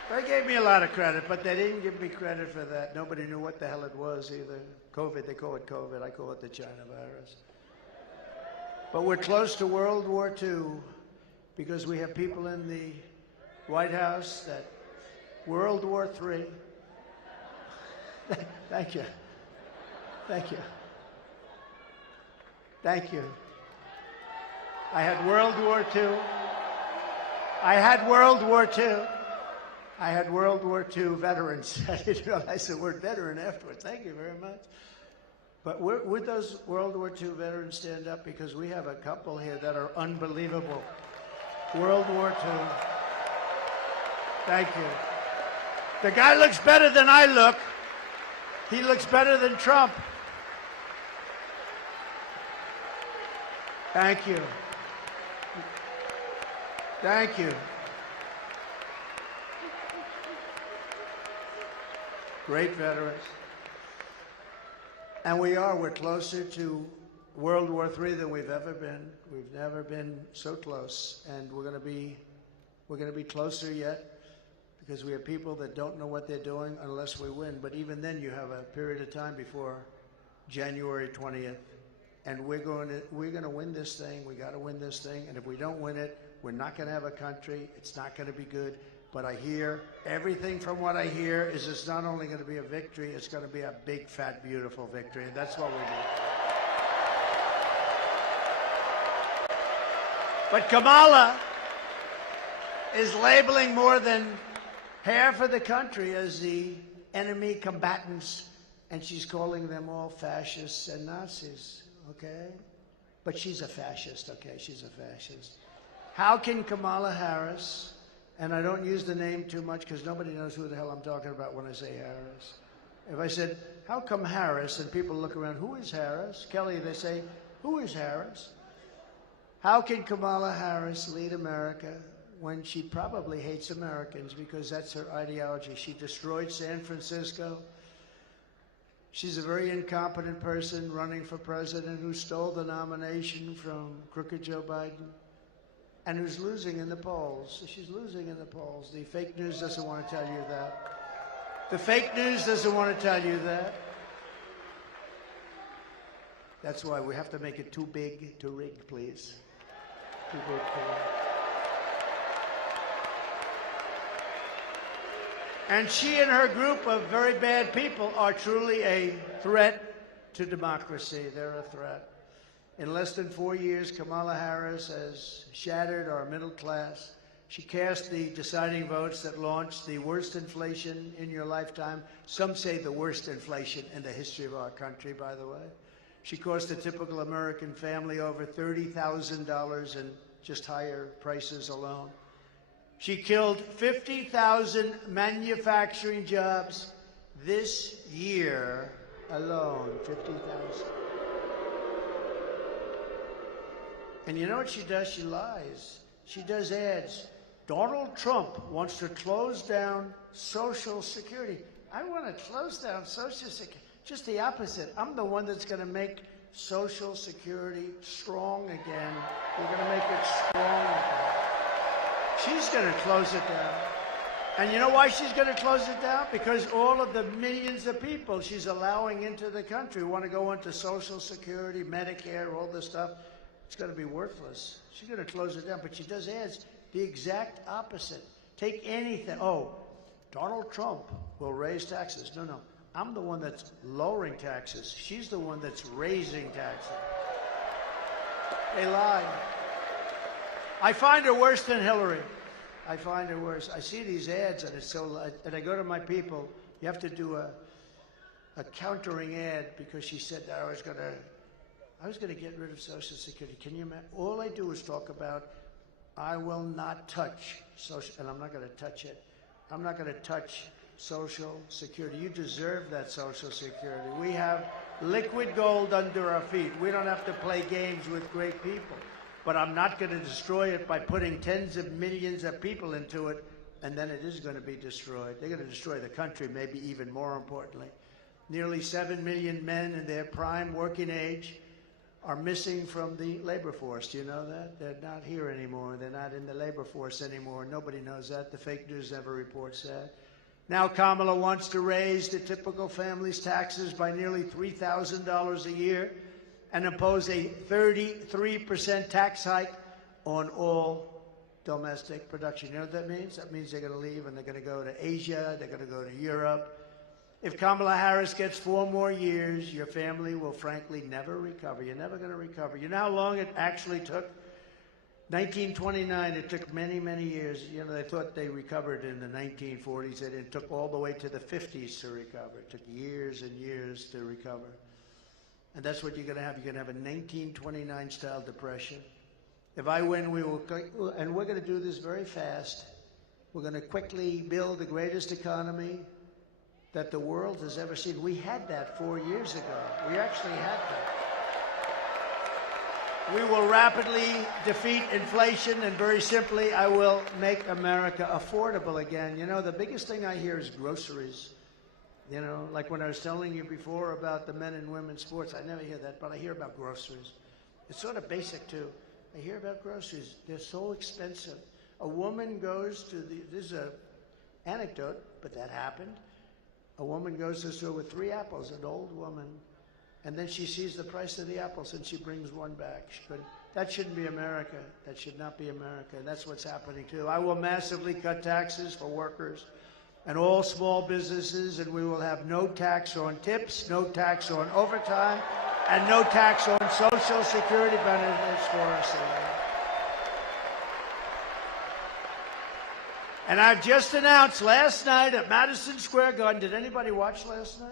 They gave me a lot of credit, but they didn't give me credit for that. Nobody knew what the hell it was either. COVID, they call it COVID. I call it the China virus. But we're close to World War II because we have people in the White House that World War III. Thank you. Thank you. Thank you. I had World War II. I had World War II. I had World War II veterans. I didn't realize the word veteran afterwards. Thank you very much. But would those World War II veterans stand up? Because we have a couple here that are unbelievable. World War II. Thank you. The guy looks better than I look. He looks better than Trump. Thank you. Thank you. Great veterans. And we're closer to World War III than we've ever been. We've never been so close. And we're going to be closer yet because we have people that don't know what they're doing unless we win. But even then you have a period of time before January 20th. And we're going to win this thing. We got to win this thing. And if we don't win it, we're not going to have a country. It's not going to be good. But I hear, everything from what I hear is it's not only going to be a victory, it's going to be a big, fat, beautiful victory. And that's what we need. But Kamala is labeling more than half of the country as the enemy combatants. And she's calling them all fascists and Nazis, okay? But she's a fascist, okay? She's a fascist. How can Kamala Harris... And I don't use the name too much because nobody knows who the hell I'm talking about when I say Harris. If I said, how come Harris? And people look around, who is Harris? Kelly, they say, who is Harris? How can Kamala Harris lead America when she probably hates Americans because that's her ideology? She destroyed San Francisco. She's a very incompetent person running for president who stole the nomination from crooked Joe Biden. And who's losing in the polls. She's losing in the polls. The fake news doesn't want to tell you that. The fake news doesn't want to tell you that. That's why we have to make it too big to rig, please. Too big to rig. And she and her group of very bad people are truly a threat to democracy. They're a threat. In less than 4 years, Kamala Harris has shattered our middle class. She cast the deciding votes that launched the worst inflation in your lifetime. Some say the worst inflation in the history of our country, by the way. She cost a typical American family over $30,000 in just higher prices alone. She killed 50,000 manufacturing jobs this year alone, 50,000. And you know what she does? She lies. She does ads. Donald Trump wants to close down Social Security. I want to close down Social Security. Just the opposite. I'm the one that's going to make Social Security strong again. We're going to make it strong again. She's going to close it down. And you know why she's going to close it down? Because all of the millions of people she's allowing into the country want to go into Social Security, Medicare, all this stuff. It's going to be worthless. She's going to close it down, but she does ads the exact opposite. Take anything. Oh, Donald Trump will raise taxes. No, no. I'm the one that's lowering taxes. She's the one that's raising taxes. They lie. I find her worse than Hillary. I find her worse. I see these ads, and it's so. And I go to my people. You have to do a countering ad because she said that I was going to get rid of Social Security. Can you imagine? All I do is talk about, I will not touch Social, and I'm not going to touch it. I'm not going to touch Social Security. You deserve that Social Security. We have liquid gold under our feet. We don't have to play games with great people. But I'm not going to destroy it by putting tens of millions of people into it, and then it is going to be destroyed. They're going to destroy the country, maybe even more importantly. Nearly 7 million men in their prime working age are missing from the labor force. Do you know that? They're not here anymore. They're not in the labor force anymore. Nobody knows that. The fake news never reports that. Now Kamala wants to raise the typical family's taxes by nearly $3,000 a year and impose a 33% tax hike on all domestic production. You know what that means? That means they're going to leave and they're going to go to Asia, they're going to go to Europe. If Kamala Harris gets 4 more years, your family will frankly never recover. You're never going to recover. You know how long it actually took? 1929, it took many, many years. You know, they thought they recovered in the 1940s, and it took all the way to the 50s to recover. It took years and years to recover. And that's what you're going to have. You're going to have a 1929-style depression. If I win, we will, and we're going to do this very fast. We're going to quickly build the greatest economy that the world has ever seen. We had that 4 years ago. We actually had that. We will rapidly defeat inflation, and very simply, I will make America affordable again. You know, the biggest thing I hear is groceries. You know, like when I was telling you before about the men and women's sports, I never hear that, but I hear about groceries. It's sort of basic, too. I hear about groceries. They're so expensive. A woman goes to this is an anecdote, but that happened. A woman goes to the store with 3 apples, an old woman, and then she sees the price of the apples and she brings 1 back. That shouldn't be America. That should not be America. And that's what's happening, too. I will massively cut taxes for workers and all small businesses, and we will have no tax on tips, no tax on overtime, and no tax on Social Security benefits for us. And I've just announced last night at Madison Square Garden, did anybody watch last night?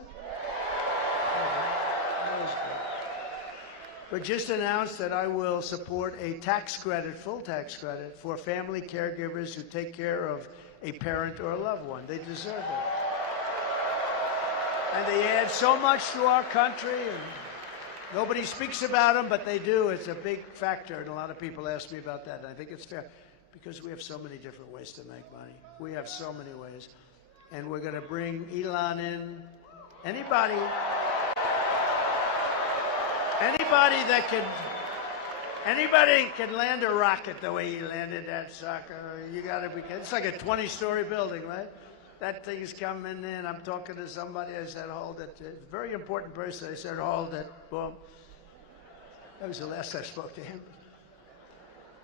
But just announced that I will support a tax credit, full tax credit, for family caregivers who take care of a parent or a loved one. They deserve it. And they add so much to our country, and nobody speaks about them, but they do. It's a big factor, and a lot of people ask me about that, and I think it's fair, because we have so many different ways to make money. We have so many ways. And we're going to bring Elon in. Anybody can land a rocket the way he landed that sucker. You got to be. It's like a 20-story building, right? That thing's coming in. I'm talking to somebody. I said, "Hold it." A very important person. I said, "Hold it." Boom. That was the last I spoke to him.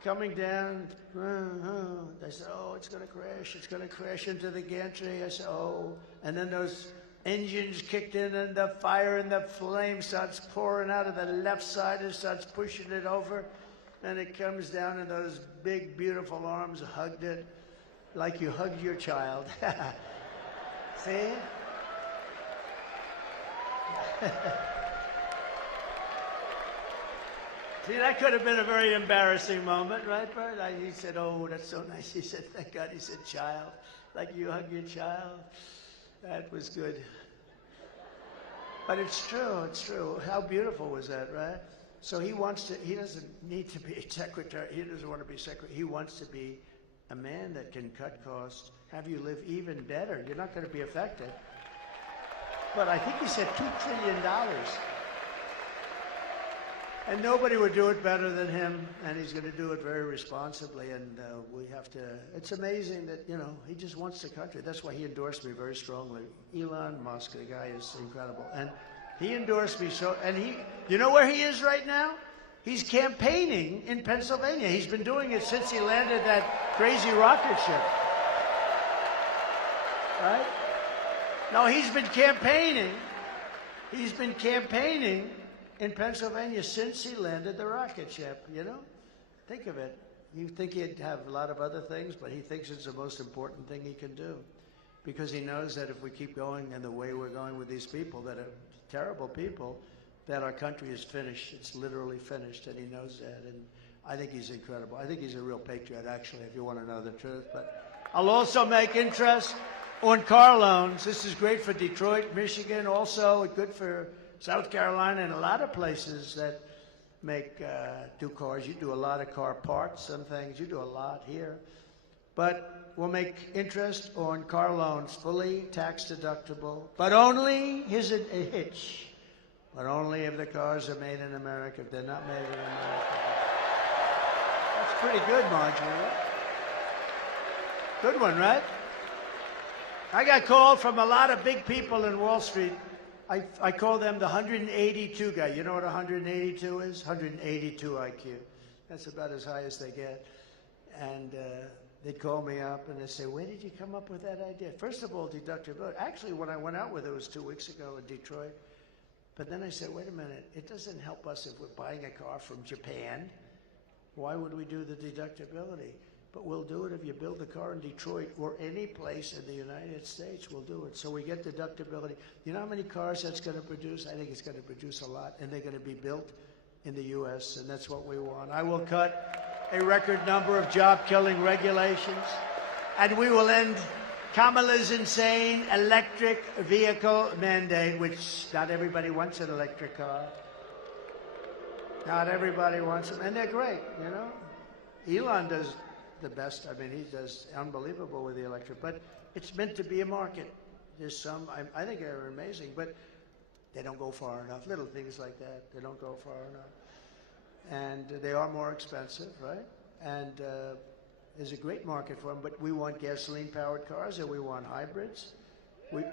Coming down. I said, "Oh, it's going to crash. It's going to crash into the gantry." I said, "Oh," and then those engines kicked in, and the fire and the flame starts pouring out of the left side and starts pushing it over, and it comes down, and those big, beautiful arms hugged it like you hugged your child. See? See, that could have been a very embarrassing moment, right, Bert? He said, "Oh, that's so nice." He said, "Thank God." He said, "Child, like you hug your child." That was good. But it's true, it's true. How beautiful was that, right? So he doesn't need to be a secretary. He doesn't want to be secretary. He wants to be a man that can cut costs, have you live even better. You're not going to be affected. But I think he said $2 trillion. And nobody would do it better than him, and he's going to do it very responsibly, and we have to, it's amazing that, you know, he just wants the country. That's why he endorsed me very strongly. Elon Musk, the guy is incredible. And he endorsed me so, and you know where he is right now? He's campaigning in Pennsylvania. He's been doing it since he landed that crazy rocket ship. Right? No, he's been campaigning. He's been campaigning in Pennsylvania since he landed the rocket ship, you know? Think of it. You think he'd have a lot of other things, but he thinks it's the most important thing he can do. Because he knows that if we keep going in the way we're going with these people that are terrible people, that our country is finished. It's literally finished, and he knows that. And I think he's incredible. I think he's a real patriot, actually, if you want to know the truth. But I'll also make interest on car loans. This is great for Detroit, Michigan, also good for South Carolina and a lot of places that do cars. You do a lot of car parts and things. You do a lot here. But we'll make interest on car loans fully tax deductible, but only, here's a hitch, but only if the cars are made in America. If they're not made in America. That's pretty good, Marjorie. Right? Good one, right? I got called from a lot of big people in Wall Street. I call them the 182 guy. You know what 182 is? 182 IQ. That's about as high as they get. And they'd call me up and they'd say, where did you come up with that idea? First of all, deductibility. Actually, when I went out with it was 2 weeks ago in Detroit. But then I said, wait a minute, it doesn't help us if we're buying a car from Japan. Why would we do the deductibility? But we'll do it if you build a car in Detroit or any place in the United States, we'll do it. So we get deductibility. You know how many cars that's going to produce? I think it's going to produce a lot, and they're going to be built in the U.S., and that's what we want. I will cut a record number of job-killing regulations, and we will end Kamala's insane electric vehicle mandate, which not everybody wants an electric car. Not everybody wants them, and they're great, you know. Elon does the best. I mean, he does unbelievable with the electric, but it's meant to be a market. There's some, I think they're amazing, but they don't go far enough. Little things like that, they don't go far enough. And they are more expensive, right? And there's a great market for them, but we want gasoline-powered cars, and we want hybrids.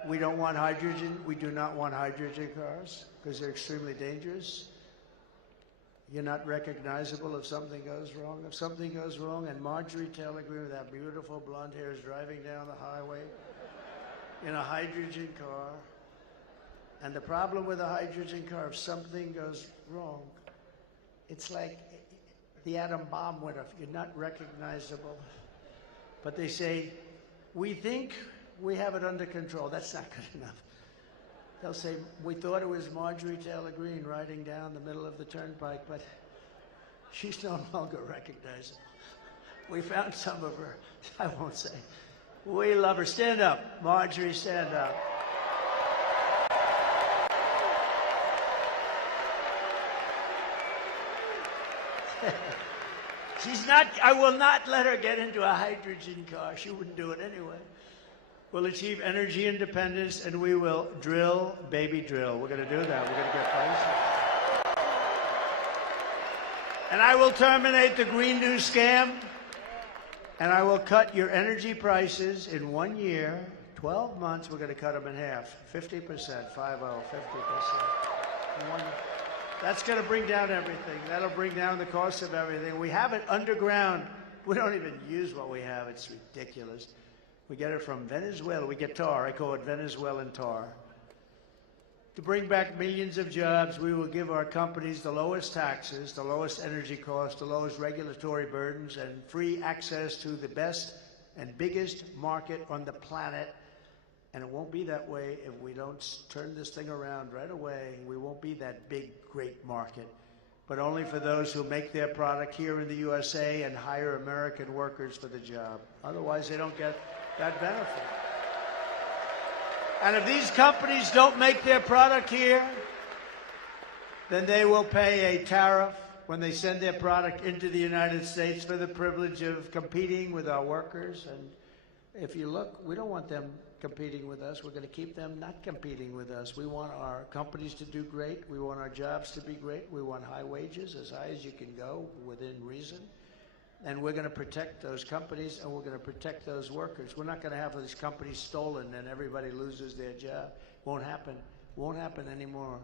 We don't want hydrogen. We do not want hydrogen cars because they're extremely dangerous. You're not recognizable if something goes wrong. If something goes wrong and Marjorie Taylor Greene with that beautiful blonde hair is driving down the highway in a hydrogen car, and the problem with a hydrogen car, if something goes wrong, it's like the atom bomb went off. You're not recognizable. But they say, we think we have it under control. That's not good enough. They'll say, we thought it was Marjorie Taylor Greene riding down the middle of the turnpike, but she's no longer recognizable. We found some of her. I won't say. We love her. Stand up. Marjorie, stand up. She's not, I will not let her get into a hydrogen car. She wouldn't do it anyway. We'll achieve energy independence, and we will drill, baby, drill. We're going to do that. We're going to get prices. And I will terminate the Green New scam, and I will cut your energy prices in 1 year, 12 months. We're going to cut them in half, 50%, 50%. That's going to bring down everything. That'll bring down the cost of everything. We have it underground. We don't even use what we have. It's ridiculous. We get it from Venezuela. We get tar. I call it Venezuelan tar. To bring back millions of jobs, we will give our companies the lowest taxes, the lowest energy costs, the lowest regulatory burdens, and free access to the best and biggest market on the planet. And it won't be that way if we don't turn this thing around right away. We won't be that big, great market, but only for those who make their product here in the USA and hire American workers for the job. Otherwise, they don't get that benefit. And if these companies don't make their product here, then they will pay a tariff when they send their product into the United States for the privilege of competing with our workers. And if you look, we don't want them competing with us. We're going to keep them not competing with us. We want our companies to do great. We want our jobs to be great. We want high wages, as high as you can go within reason. And we're going to protect those companies, and we're going to protect those workers. We're not going to have these companies stolen and everybody loses their job. Won't happen. Won't happen anymore.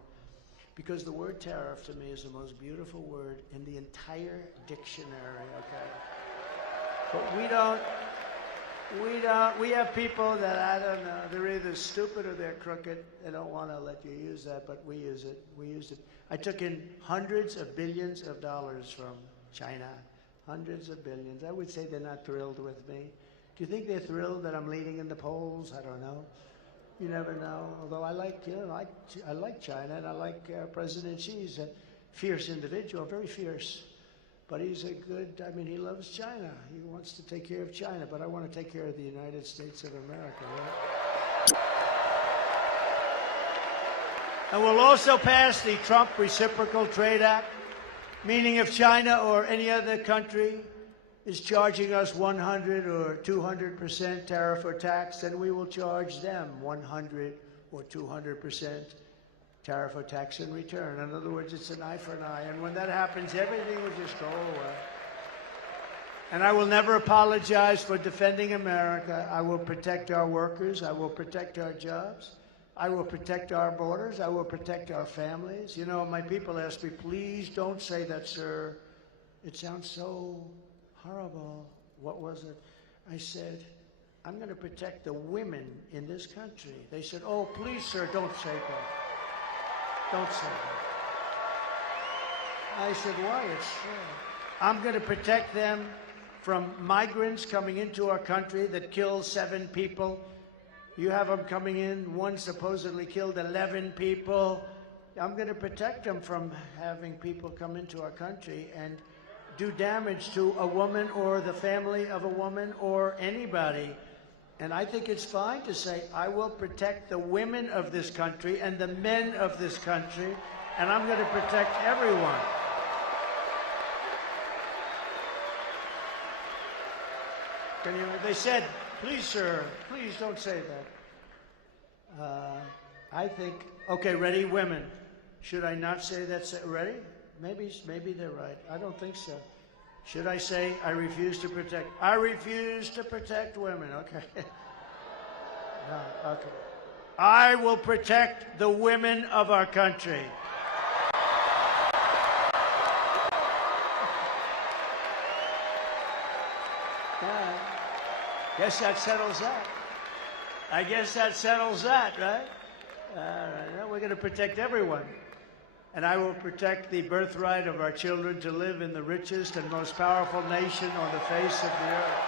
Because the word tariff to me is the most beautiful word in the entire dictionary, okay? But we have people that, I don't know, they're either stupid or they're crooked. They don't want to let you use that, but we use it. We use it. I took in hundreds of billions of dollars from China. Hundreds of billions. I would say they're not thrilled with me. Do you think they're thrilled that I'm leading in the polls? I don't know. You never know. Although I like, I like China, and I like President Xi. He's a fierce individual, very fierce. But he's a good, I mean, he loves China. He wants to take care of China, but I want to take care of the United States of America, right? And we'll also pass the Trump Reciprocal Trade Act, meaning if China or any other country is charging us 100 or 200% tariff or tax, then we will charge them 100 or 200% tariff or tax in return. In other words, it's an eye for an eye. And when that happens, everything will just go away. And I will never apologize for defending America. I will protect our workers. I will protect our jobs. I will protect our borders. I will protect our families. You know, my people ask me, please don't say that, sir. It sounds so horrible. What was it? I said, I'm going to protect the women in this country. They said, oh, please, sir, don't say that. Don't say that. I said, why? It's true. I'm going to protect them from migrants coming into our country that killed 7 people. You have them coming in. One supposedly killed 11 people. I'm going to protect them from having people come into our country and do damage to a woman or the family of a woman or anybody. And I think it's fine to say, I will protect the women of this country and the men of this country, and I'm going to protect everyone. They said, please, sir, please don't say that. I think, okay, ready, women. Should I not say that? Ready? Maybe they're right. I don't think so. Should I say, I refuse to protect? I refuse to protect women. Okay. No, okay. I will protect the women of our country. Guess that settles that. I guess that settles that, right? All right. We're going to protect everyone. And I will protect the birthright of our children to live in the richest and most powerful nation on the face of the earth.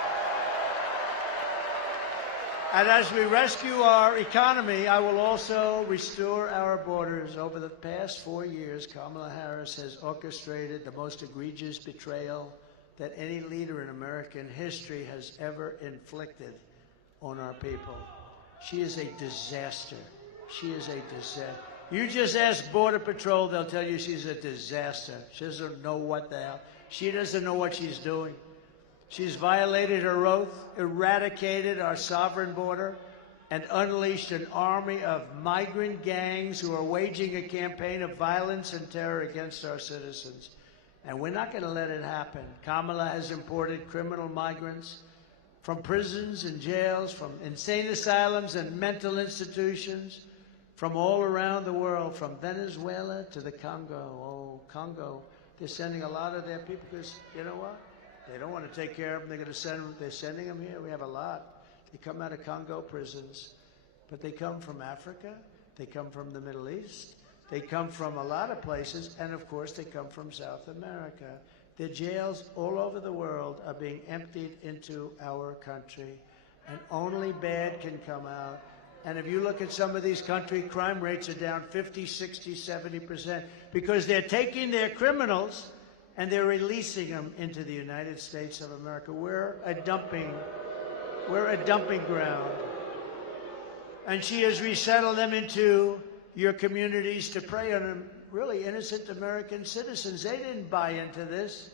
And as we rescue our economy, I will also restore our borders. Over the past 4 years, Kamala Harris has orchestrated the most egregious betrayal that any leader in American history has ever inflicted on our people. She is a disaster. She is a disaster. You just ask Border Patrol, they'll tell you she's a disaster. She doesn't know what the hell. She doesn't know what she's doing. She's violated her oath, eradicated our sovereign border, and unleashed an army of migrant gangs who are waging a campaign of violence and terror against our citizens. And we're not going to let it happen. Kamala has imported criminal migrants from prisons and jails, from insane asylums and mental institutions, from all around the world, from Venezuela to the Congo. Oh, Congo. They're sending a lot of their people because, you know what? They don't want to take care of them. They're sending them here. We have a lot. They come out of Congo prisons, but they come from Africa. They come from the Middle East. They come from a lot of places, and of course, they come from South America. The jails all over the world are being emptied into our country, and only bad can come out. And if you look at some of these countries, crime rates are down 50, 60, 70%, because they're taking their criminals and they're releasing them into the United States of America. We're a dumping ground. And she has resettled them into your communities to prey on really innocent American citizens. They didn't buy into this.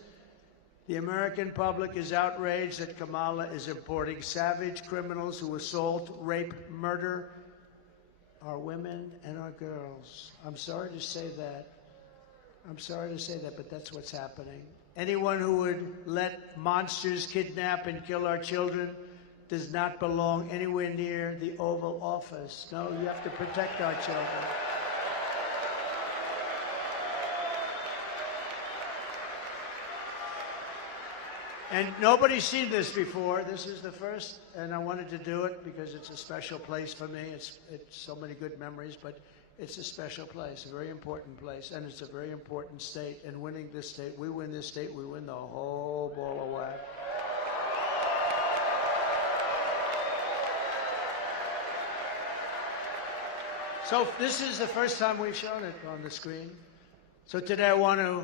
The American public is outraged that Kamala is importing savage criminals who assault, rape, murder our women and our girls. I'm sorry to say that. But that's what's happening. Anyone who would let monsters kidnap and kill our children does not belong anywhere near the Oval Office. No, you have to protect our children. And nobody's seen this before. This is the first, and I wanted to do it because it's a special place for me. It's so many good memories, but it's a special place, a very important place, and it's a very important state. And winning this state, we win this state, we win the whole ball of wax. So this is the first time we've shown it on the screen. So today I want to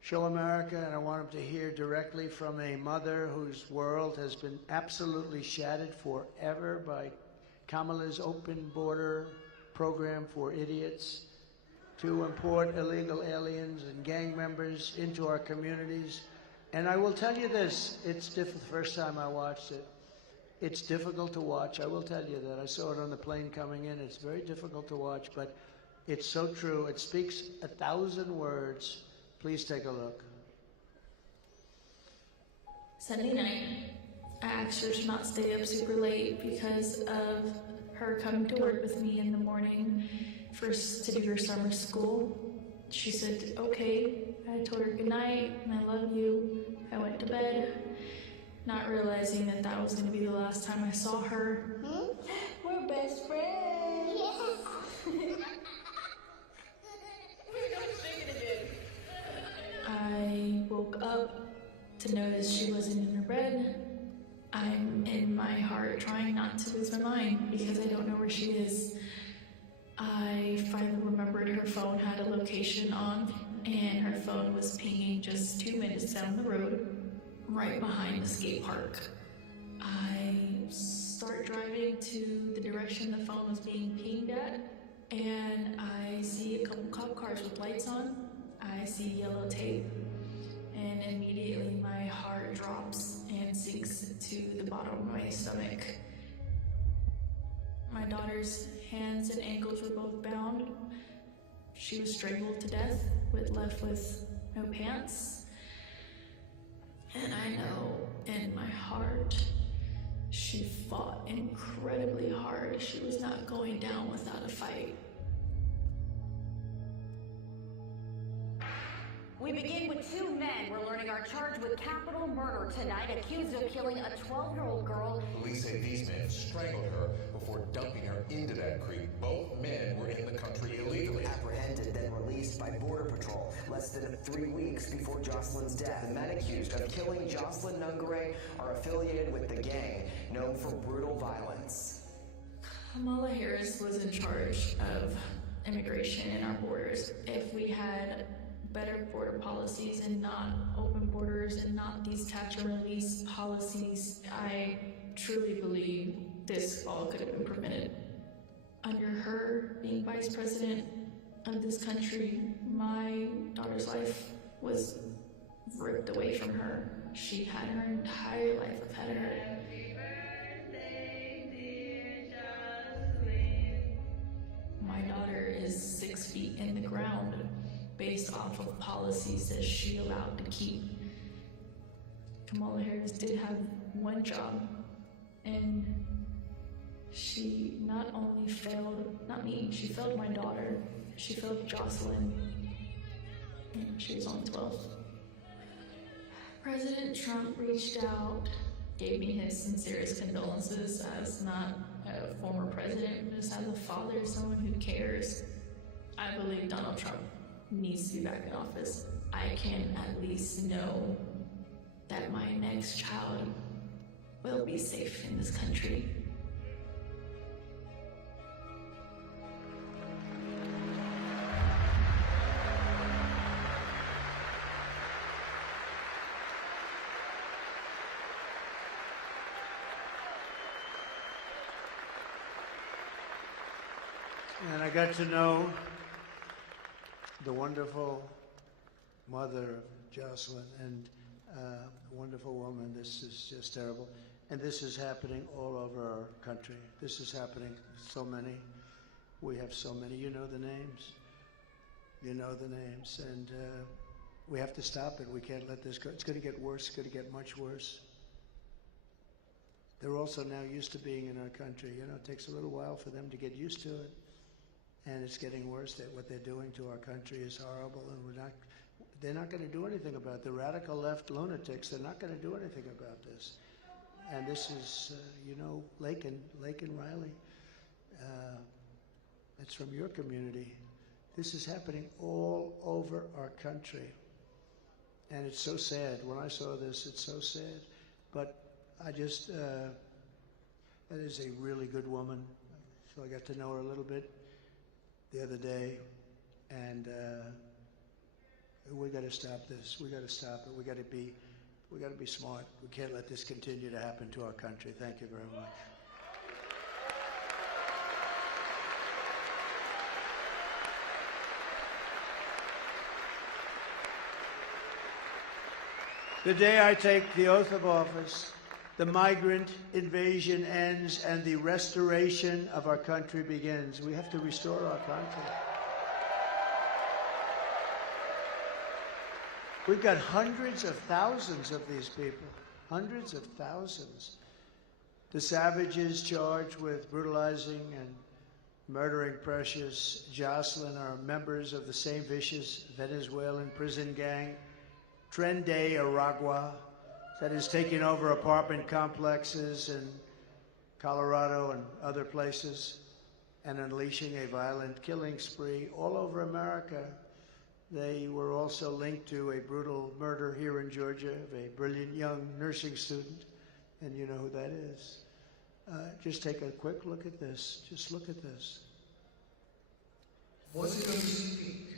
show America, and I want them to hear directly from a mother whose world has been absolutely shattered forever by Kamala's open border program for idiots to import illegal aliens and gang members into our communities. And I will tell you this, it's the first time I watched it. It's difficult to watch, I will tell you that. I saw it on the plane coming in. It's very difficult to watch, but it's so true. It speaks 1,000 words. Please take a look. Sunday night, I asked her to not stay up super late because of her coming to work with me in the morning to do her summer school. She said, okay. I told her good night and I love you. I went to bed, not realizing that that was going to be the last time I saw her. We're best friends. I woke up to notice she wasn't in her bed. I'm in my heart trying not to lose my mind because I don't know where she is. I finally remembered her phone had a location on, and her phone was pinging just 2 minutes down the road, right behind the skate park. I start driving to the direction the phone was being pinged at, and I see a couple cop cars with lights on. I see yellow tape, and immediately my heart drops and sinks to the bottom of my stomach. My daughter's hands and ankles were both bound. She was strangled to death, left with no pants. And I know in my heart, she fought incredibly hard. She was not going down without a fight. We begin with two men. We're learning are charged with capital murder tonight, accused of killing a 12-year-old girl. Police say these men strangled her before dumping her into that creek. Both men were in the country illegally. Apprehended, then released by Border Patrol less than 3 weeks before Jocelyn's death. The men accused of killing Jocelyn Nungare are affiliated with the gang known for brutal violence. Kamala Harris was in charge of immigration in our borders. If we had better border policies and not open borders and not these catch and release policies, I truly believe this all could have been prevented. Under her being vice president of this country, my daughter's life was ripped away from her. She had her entire life ahead of her. My daughter is 6 feet in the ground based off of policies that she allowed to keep. Kamala Harris did have one job, and she not only failed, not me, she failed my daughter, she failed Jocelyn. She was only 12. President Trump reached out, gave me his sincerest condolences as not a former president, but just as a father, someone who cares. I believe Donald Trump needs to be back in office. I can at least know that my next child will be safe in this country. And I got to know the wonderful mother of Jocelyn, and a wonderful woman. This is just terrible. And this is happening all over our country. This is happening, so many. We have so many. You know the names. You know the names. And we have to stop it. We can't let this go. It's going to get worse. It's going to get much worse. They're also now used to being in our country. You know, it takes a little while for them to get used to it. And it's getting worse. What they're doing to our country is horrible, and they're not going to do anything about it. The radical left lunatics, they're not going to do anything about this. And this is, you know, Lakin Riley. It's from your community. This is happening all over our country. And it's so sad. When I saw this, it's so sad. But I just, that is a really good woman. So I got to know her a little bit the other day, and we got to stop this. We got to stop it. We got to be smart. We can't let this continue to happen to our country. Thank you very much. The day I take the oath of office, the migrant invasion ends and the restoration of our country begins. We have to restore our country. We've got hundreds of thousands of these people, hundreds of thousands. The savages charged with brutalizing and murdering precious Jocelyn are members of the same vicious Venezuelan prison gang, Tren de Aragua, that is taking over apartment complexes in Colorado and other places and unleashing a violent killing spree all over America. They were also linked to a brutal murder here in Georgia of a brilliant young nursing student, and you know who that is. Just take a quick look at this. Just look at this. Was it a mistake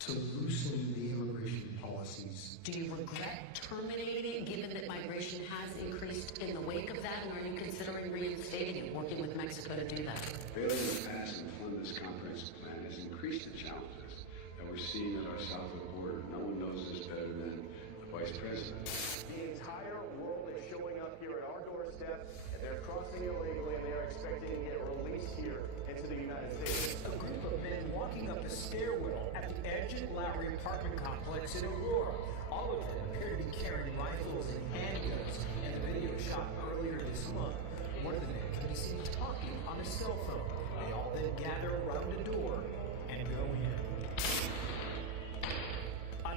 to loosen the immigration policies? Do you regret terminating it, given that migration has increased in the wake of that, and are you considering reinstating it, working with Mexico to do that? Failure to pass and fund this comprehensive plan has increased the challenges that we're seeing at our south of the border. No one knows this better than the Vice President. The entire world is showing up here at our doorstep, and they're crossing illegally, and they're expecting to get released here into the United States. A group of men walking up a stairwell at the Edge Lowry apartment complex in Aurora. All of them appear to be carrying rifles and handguns. In a video shot earlier this month, one of the men can be seen talking on a cell phone. They all then gather around a door and go in.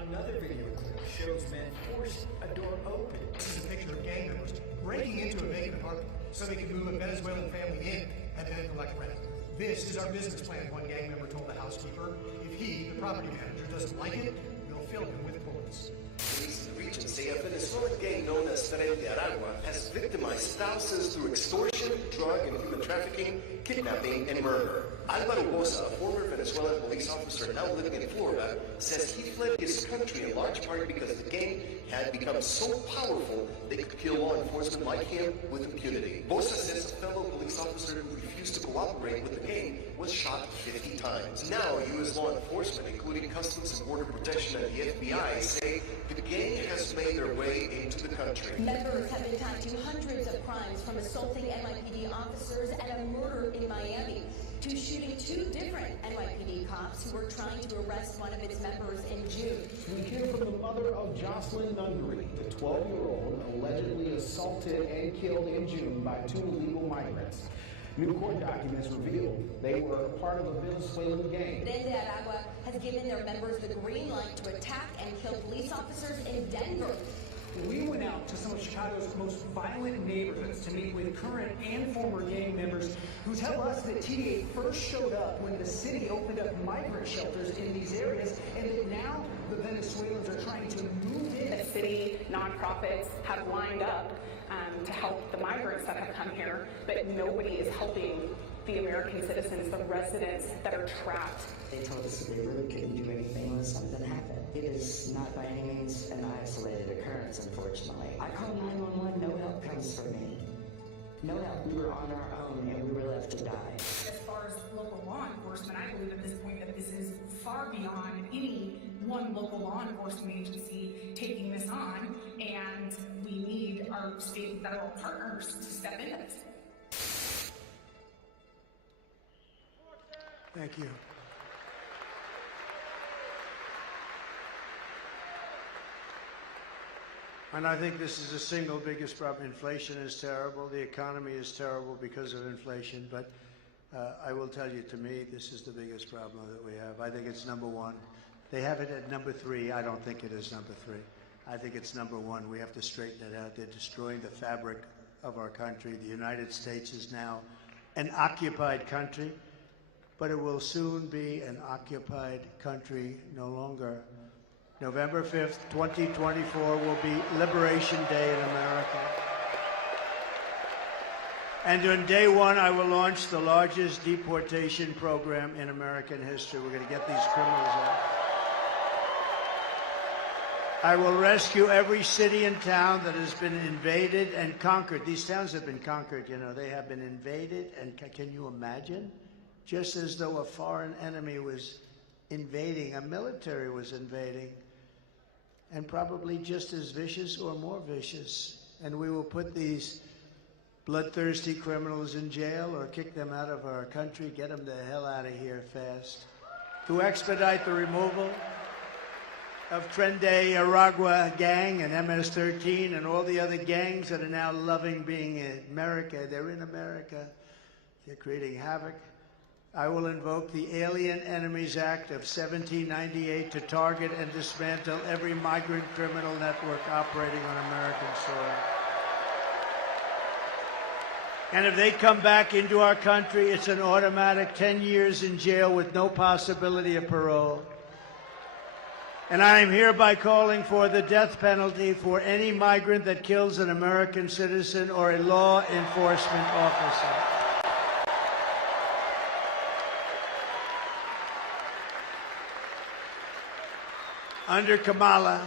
Another video clip shows men forcing a door open. This is a picture of gang members breaking into a vacant apartment so they can move a Venezuelan family in and then collect rent. This is our business plan, one gang member told the housekeeper. If he, the property manager, doesn't like it, they'll fill him with bullets. Police in the region say a Venezuelan gang known as Tren de Aragua has victimized thousands through extortion, drug and human trafficking, kidnapping, and murder. Alvaro Bosa, a former Venezuelan police officer now living in Florida, says he fled his country in large part because the gang had become so powerful they could kill law enforcement like him with impunity. Bosa says a fellow police officer who refused to cooperate with the gang was shot 50 times. Now, U.S. law enforcement, including Customs and Border Protection and the FBI, say the gang has made their way into the country. Members have been tied to hundreds of crimes, from assaulting NYPD officers and a murder in Miami to shooting two different NYPD cops who were trying to arrest one of its members in June. We hear from the mother of Jocelyn Nungaray, the 12-year-old allegedly assaulted and killed in June by two illegal migrants. New court documents reveal they were part of a Venezuelan gang. Tren de Aragua has given their members the green light to attack and kill police officers in Denver. We went out to some of Chicago's most violent neighborhoods to meet with current and former gang members who tell us that TA first showed up when the city opened up migrant shelters in these areas, and that now the Venezuelans are trying to move in. The city nonprofits have lined up to help the migrants that have come here, but nobody is helping the American citizens, the residents that are trapped. They told us that they really couldn't do anything unless something happened. It is not by any means an isolated occurrence, unfortunately. I called 911, no help comes from me. No help. We were on our own and we were left to die. As far as local law enforcement, I believe at this point that this is far beyond any one local law enforcement agency taking this on, and we need our state and federal partners to step into this. Thank you. And I think this is the single biggest problem. Inflation is terrible. The economy is terrible because of inflation. But I will tell you, to me, this is the biggest problem that we have. I think it's number one. They have it at number 3. I don't think it is number 3. I think it's number 1. We have to straighten it out. They're destroying the fabric of our country. The United States is now an occupied country, but it will soon be an occupied country no longer. November 5th, 2024 will be Liberation Day in America. And on day one, I will launch the largest deportation program in American history. We're going to get these criminals out. I will rescue every city and town that has been invaded and conquered. These towns have been conquered, you know. They have been invaded, and can you imagine? Just as though a foreign enemy was invading, a military was invading, and probably just as vicious or more vicious. And we will put these bloodthirsty criminals in jail or kick them out of our country, get them the hell out of here fast. To expedite the removal of Tren de Aragua gang and MS-13 and all the other gangs that are now loving being in America. They're in America. They're creating havoc. I will invoke the Alien Enemies Act of 1798 to target and dismantle every migrant criminal network operating on American soil. And if they come back into our country, it's an automatic 10 years in jail with no possibility of parole. And I am hereby calling for the death penalty for any migrant that kills an American citizen or a law enforcement officer. Under Kamala,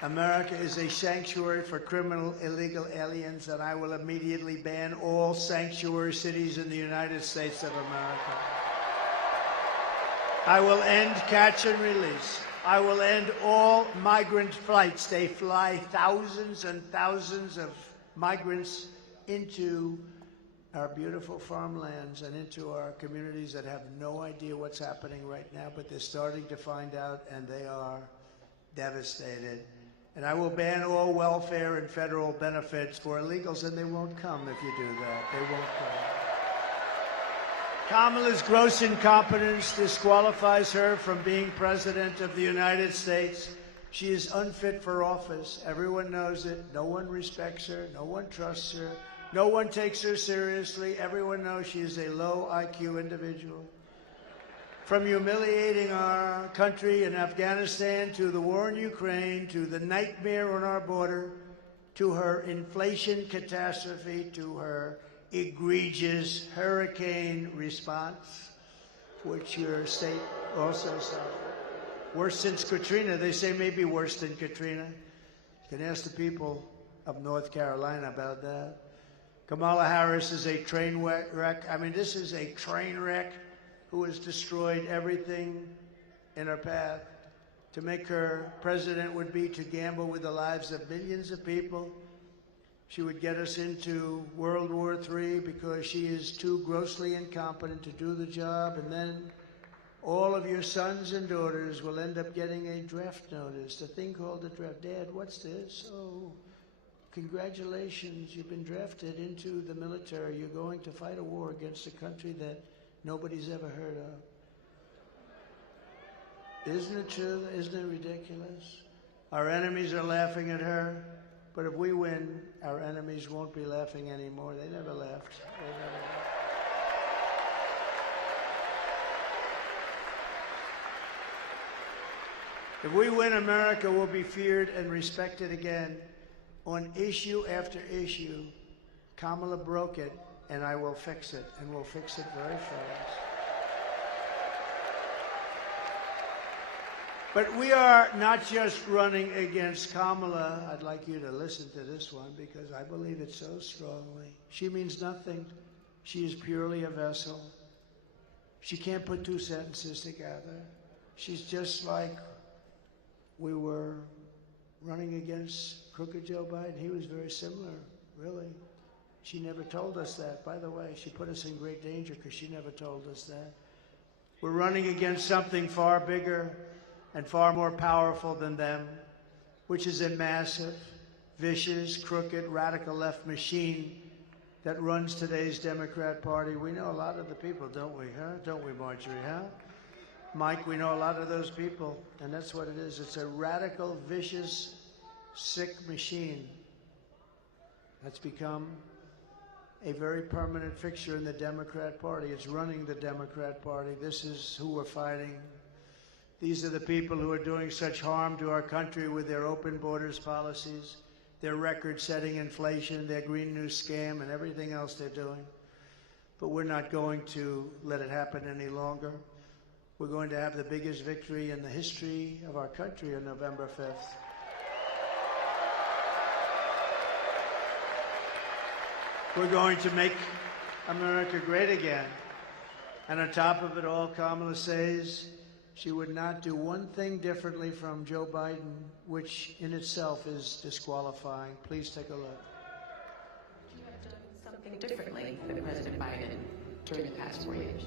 America is a sanctuary for criminal illegal aliens, and I will immediately ban all sanctuary cities in the United States of America. I will end catch and release. I will end all migrant flights. They fly thousands and thousands of migrants into our beautiful farmlands and into our communities that have no idea what's happening right now, but they're starting to find out, and they are devastated. And I will ban all welfare and federal benefits for illegals, and they won't come if you do that. They won't come. Kamala's gross incompetence disqualifies her from being President of the United States. She is unfit for office. Everyone knows it. No one respects her. No one trusts her. No one takes her seriously. Everyone knows she is a low IQ individual. From humiliating our country in Afghanistan to the war in Ukraine to the nightmare on our border to her inflation catastrophe to her egregious hurricane response, which your state also suffered. Worse since Katrina. They say maybe worse than Katrina. You can ask the people of North Carolina about that. Kamala Harris is a train wreck. I mean, this is a train wreck who has destroyed everything in her path. To make her president would be to gamble with the lives of millions of people. She would get us into World War III because she is too grossly incompetent to do the job, and then all of your sons and daughters will end up getting a draft notice, a thing called a draft. Dad, what's this? Oh, congratulations, you've been drafted into the military. You're going to fight a war against a country that nobody's ever heard of. Isn't it true? Isn't it ridiculous? Our enemies are laughing at her. But if we win, our enemies won't be laughing anymore. They never laughed. They never laughed. If we win, America will be feared and respected again. On issue after issue, Kamala broke it, and I will fix it, and we'll fix it very fast. But we are not just running against Kamala. I'd like you to listen to this one because I believe it so strongly. She means nothing. She is purely a vessel. She can't put two sentences together. She's just like we were running against crooked Joe Biden. He was very similar, really. She never told us that. By the way, she put us in great danger because she never told us that. We're running against something far bigger and far more powerful than them, which is a massive, vicious, crooked, radical left machine that runs today's Democrat Party. We know a lot of the people, don't we, huh? Don't we, Marjorie, huh? Mike, we know a lot of those people, and that's what it is. It's a radical, vicious, sick machine that's become a very permanent fixture in the Democrat Party. It's running the Democrat Party. This is who we're fighting. These are the people who are doing such harm to our country with their open borders policies. their record-setting inflation, their Green New scam, and everything else they're doing. But we're not going to let it happen any longer. We're going to have the biggest victory in the history of our country on November 5th. We're going to make America great again. And on top of it all, Kamala says she would not do one thing differently from Joe Biden, which in itself is disqualifying. Please take a look. You have done something differently than President Biden during the past 4 years.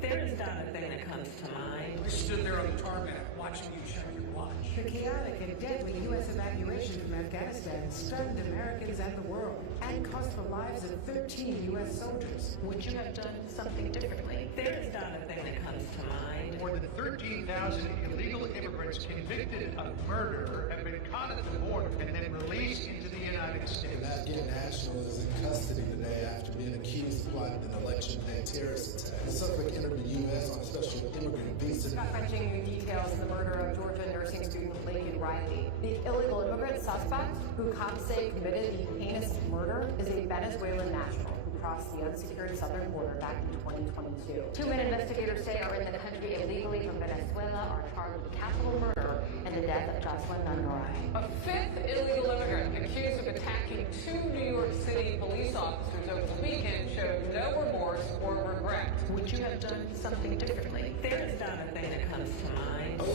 There's not a thing that comes to mind. I stood there on the tarmac watching you check your watch. The chaotic and deadly U.S. evacuation from Afghanistan stunned Americans and the world and cost the lives of 13 U.S. soldiers. Would you have done something differently? There's not a thing that comes to mind. More than 13,000 illegal immigrants convicted of murder have been caught at the border and then released into the United States. An Afghan national is in custody today after being accused of plotting an election day terrorist attack. The suspect entered the U.S. on a special immigrant visa. Crunching new details in the murder of Georgia nursing student Laken Riley. The illegal immigrant suspect, who cops say committed the heinous murder, is a Venezuelan national who crossed the unsecured southern border back in 2022. Two men investigators say are in the country illegally from Venezuela are charged with the capital murder and the death of Jocelyn Nungaray. A fifth illegal immigrant accused of attacking two New York City police officers over the weekend showed no remorse or regret. Would you have done something differently? There's not a thing that comes to mind. Over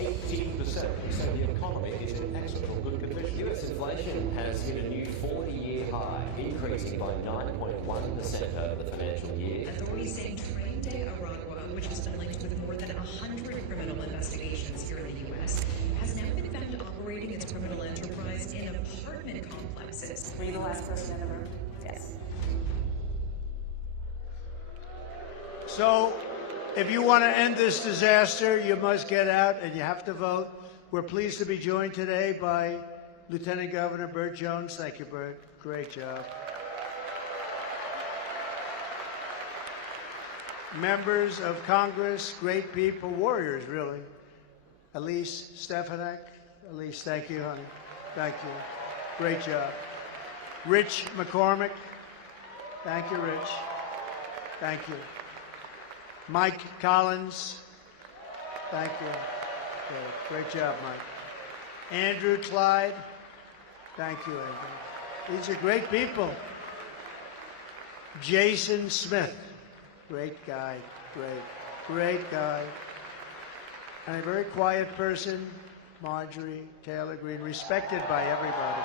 18%, so the economy is in excellent good condition. US inflation has hit a new 40-year high, increasing by 9.1% over the financial year. Authorities say Train de Aragua, which has been linked with more than 100 criminal investigations here in the U.S., has now been found operating its criminal enterprise in apartment complexes. Were you the last person in the room? Yes. So, if you want to end this disaster, you must get out and you have to vote. We're pleased to be joined today by Lieutenant Governor Burt Jones. Thank you, Burt. Great job. Members of Congress, great people, warriors, really. Elise Stefanik. Elise, thank you, honey. Thank you. Great job. Rich McCormick. Thank you, Rich. Thank you. Mike Collins. Thank you. Great job, Mike. Andrew Clyde. Thank you, Andrew. These are great people. Jason Smith. Great guy. Great guy. And a very quiet person, Marjorie Taylor Greene, respected by everybody.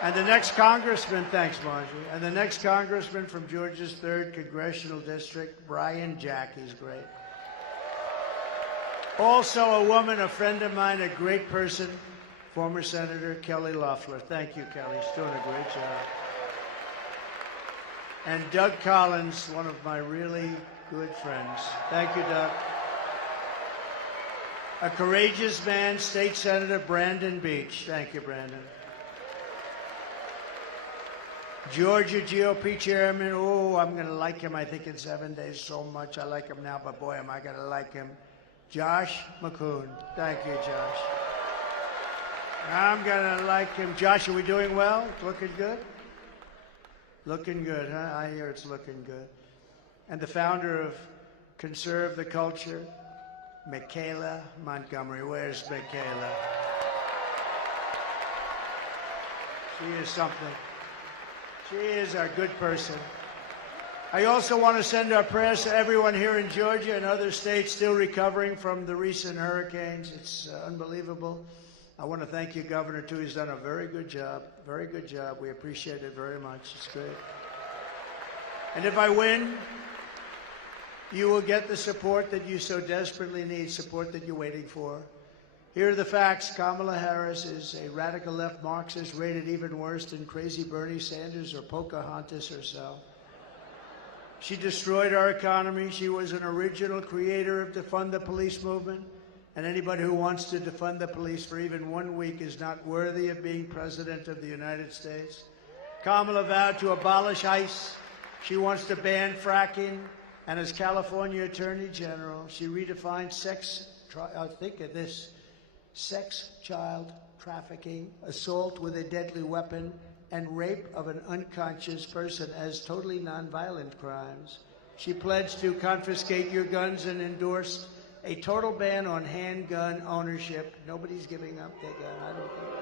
And the next congressman, thanks, Marjorie, and the next congressman from Georgia's 3rd Congressional District, Brian Jack, he's great. Also a woman, a friend of mine, a great person, former Senator Kelly Loeffler. Thank you, Kelly. She's doing a great job. And Doug Collins, one of my really good friends. Thank you, Doug. A courageous man, State Senator Brandon Beach. Thank you, Brandon. Georgia GOP Chairman, oh, I'm going to like him, I think, in 7 days so much. I like him now, but boy, am I going to like him. Josh McCoon. Thank you, Josh. I'm going to like him. Josh, are we doing well? It's looking good? Looking good, huh? I hear it's looking good. And the founder of Conserve the Culture, Michaela Montgomery. Where's Michaela? She is something. She is a good person. I also want to send our prayers to everyone here in Georgia and other states still recovering from the recent hurricanes. It's unbelievable. I want to thank you, Governor, too. He's done a very good job. Very good job. We appreciate it very much. It's great. And if I win, you will get the support that you so desperately need, support that you're waiting for. Here are the facts. Kamala Harris is a radical left Marxist rated even worse than crazy Bernie Sanders or Pocahontas herself. She destroyed our economy. She was an original creator of defund the police movement. And anybody who wants to defund the police for even 1 week is not worthy of being president of the United States. Kamala vowed to abolish ICE. She wants to ban fracking. And as California Attorney General, she redefined sex, think of this, sex, child trafficking, assault with a deadly weapon, and rape of an unconscious person as totally nonviolent crimes. She pledged to confiscate your guns and endorsed a total ban on handgun ownership. Nobody's giving up their gun, I don't think.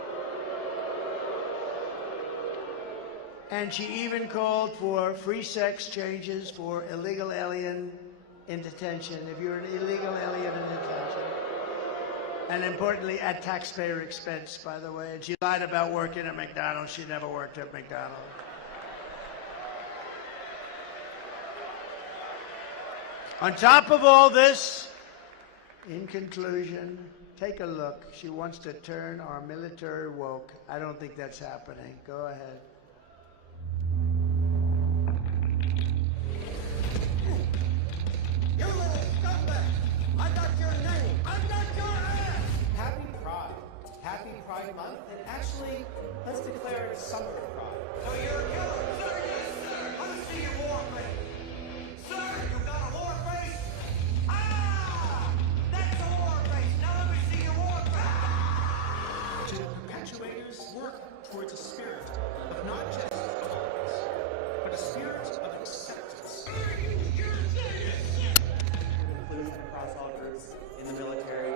And she even called for free sex changes for illegal alien in detention, if you're an illegal alien in detention. And importantly, at taxpayer expense, by the way. And she lied about working at McDonald's. She never worked at McDonald's. On top of all this, in conclusion, take a look. She wants to turn our military woke. I don't think that's happening. Go ahead. You little scumbag! I got your name! I got your ass! Happy Pride. Happy Pride Month. And actually, let's declare it Summer Pride. So you're a killer? Sir, yes, sir! Let me see your war face! Sir, you got a war face? Ah! That's a war face! Now let me see your war face! To perpetuators, work towards a spirit of not just tolerance, but a spirit of acceptance. Inclusion across all groups in the military.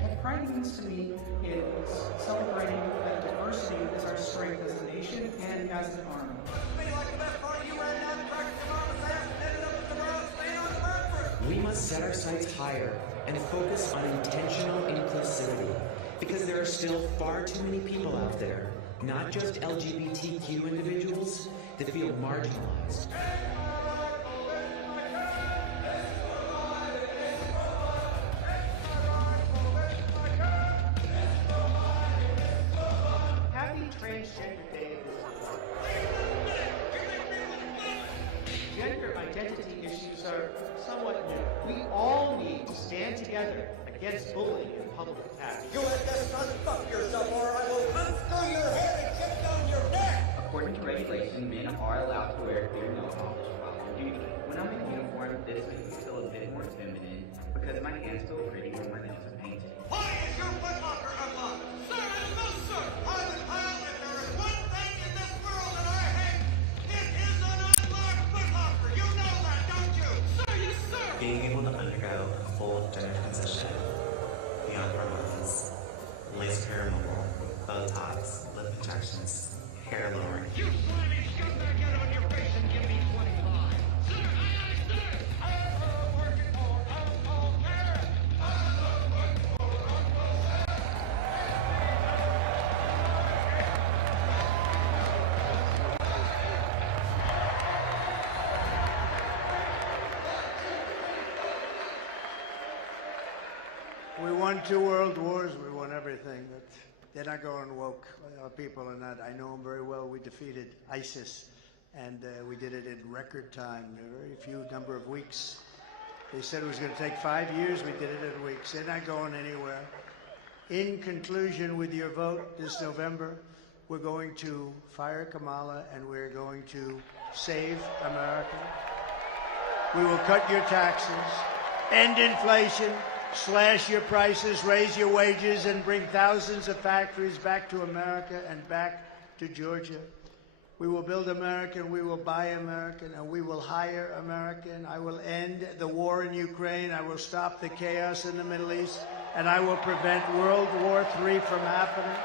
What Pride means to me is celebrating that diversity is our strength as a nation and as an army. We must set our sights higher and focus on intentional inclusivity, because there are still far too many people out there, not just LGBTQ individuals, that feel marginalized. Happy Transgender Day. Gender identity issues are somewhat new. We all need to stand together against bullying and public attacks. You let that son fuck yourself or I will unscrew your head and shut down your neck! According to regulation, men are allowed to wear clear nail polish while on duty. When I'm in uniform, this makes me feel a bit more feminine because my hands feel pretty when my nails are painted. Why is your footlocker unlocked? Sir, no, sir! I'm an pile if there is one thing in this world that I hate, it is an unlocked footlocker! You know that, don't you? Sir, yes, sir! Being able to undergo a full gender transition beyond hormones, laser hair removal, Botox, lip injections, hair lowering. You slimy scumbag, get on your face and give me 25! Sir, aye, sir! I'm working for Uncle Eric! I'm working for Uncle Eric! We won 2 world wars. We won everything. But they're not going woke. People are not. I know them very well. We defeated ISIS, and we did it in record time, a very few number of weeks. They said it was going to take 5 years. We did it in weeks. They're not going anywhere. In conclusion, with your vote this November, we're going to fire Kamala, and we're going to save America. We will cut your taxes, end inflation, slash your prices, raise your wages, and bring thousands of factories back to America and back to Georgia. We will build American, we will buy American, and we will hire American. I will end the war in Ukraine. I will stop the chaos in the Middle East, and I will prevent World War III from happening.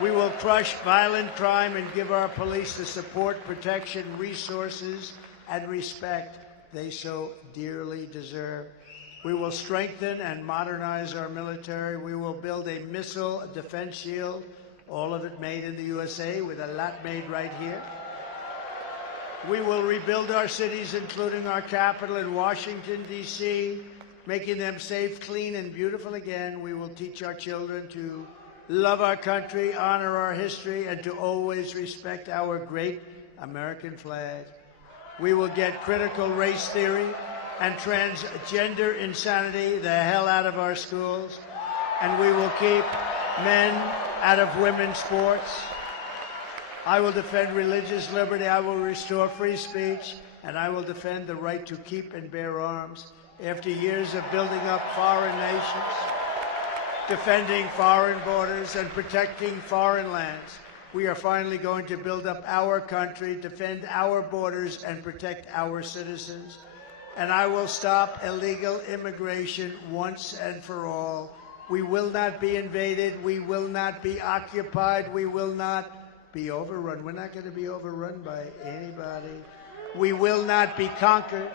We will crush violent crime and give our police the support, protection, resources, and respect they so dearly deserve. We will strengthen and modernize our military. We will build a missile defense shield, all of it made in the USA, with a lot made right here. We will rebuild our cities, including our capital in Washington, D.C., making them safe, clean, and beautiful again. We will teach our children to love our country, honor our history, and to always respect our great American flag. We will get critical race theory and transgender insanity the hell out of our schools, and we will keep men out of women's sports. I will defend religious liberty, I will restore free speech, and I will defend the right to keep and bear arms. After years of building up foreign nations, defending foreign borders, and protecting foreign lands, we are finally going to build up our country, defend our borders, and protect our citizens. And I will stop illegal immigration once and for all. We will not be invaded. We will not be occupied. We will not be overrun. We're not going to be overrun by anybody. We will not be conquered.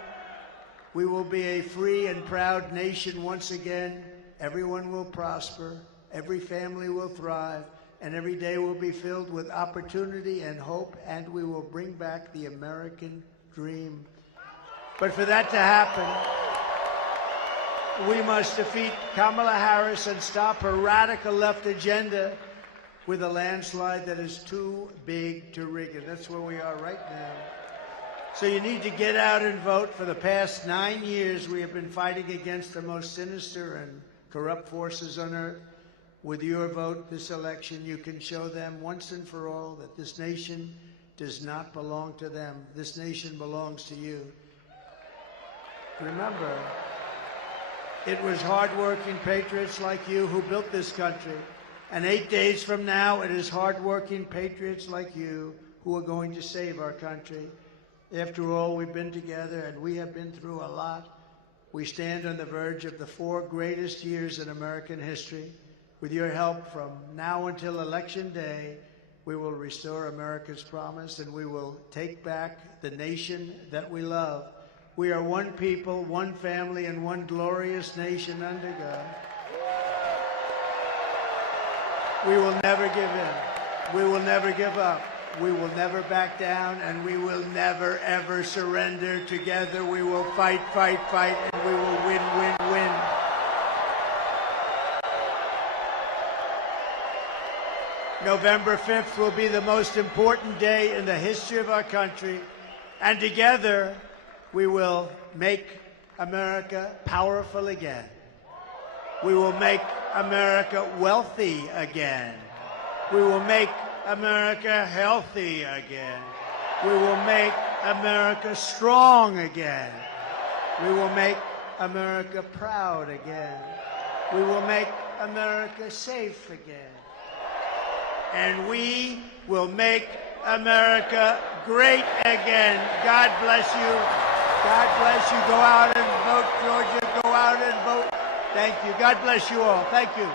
We will be a free and proud nation once again. Everyone will prosper. Every family will thrive. And every day will be filled with opportunity and hope. And we will bring back the American dream. But for that to happen, we must defeat Kamala Harris and stop her radical left agenda with a landslide that is too big to rig. And that's where we are right now. So you need to get out and vote. For the past 9 years, we have been fighting against the most sinister and corrupt forces on earth. With your vote this election, you can show them once and for all that this nation does not belong to them. This nation belongs to you. Remember, it was hardworking patriots like you who built this country. And 8 days from now, it is hardworking patriots like you who are going to save our country. After all, we've been together and we have been through a lot. We stand on the verge of the 4 greatest years in American history. With your help, from now until Election Day, we will restore America's promise and we will take back the nation that we love. We are one people, one family, and one glorious nation under God. We will never give in. We will never give up. We will never back down, and we will never, ever surrender. Together we will fight, fight, fight, and we will win, win, win. November 5th will be the most important day in the history of our country, and together we will make America powerful again. We will make America wealthy again. We will make America healthy again. We will make America strong again. We will make America proud again. We will make America safe again. And we will make America great again. God bless you. God bless you. Go out and vote, Georgia. Go out and vote. Thank you. God bless you all. Thank you.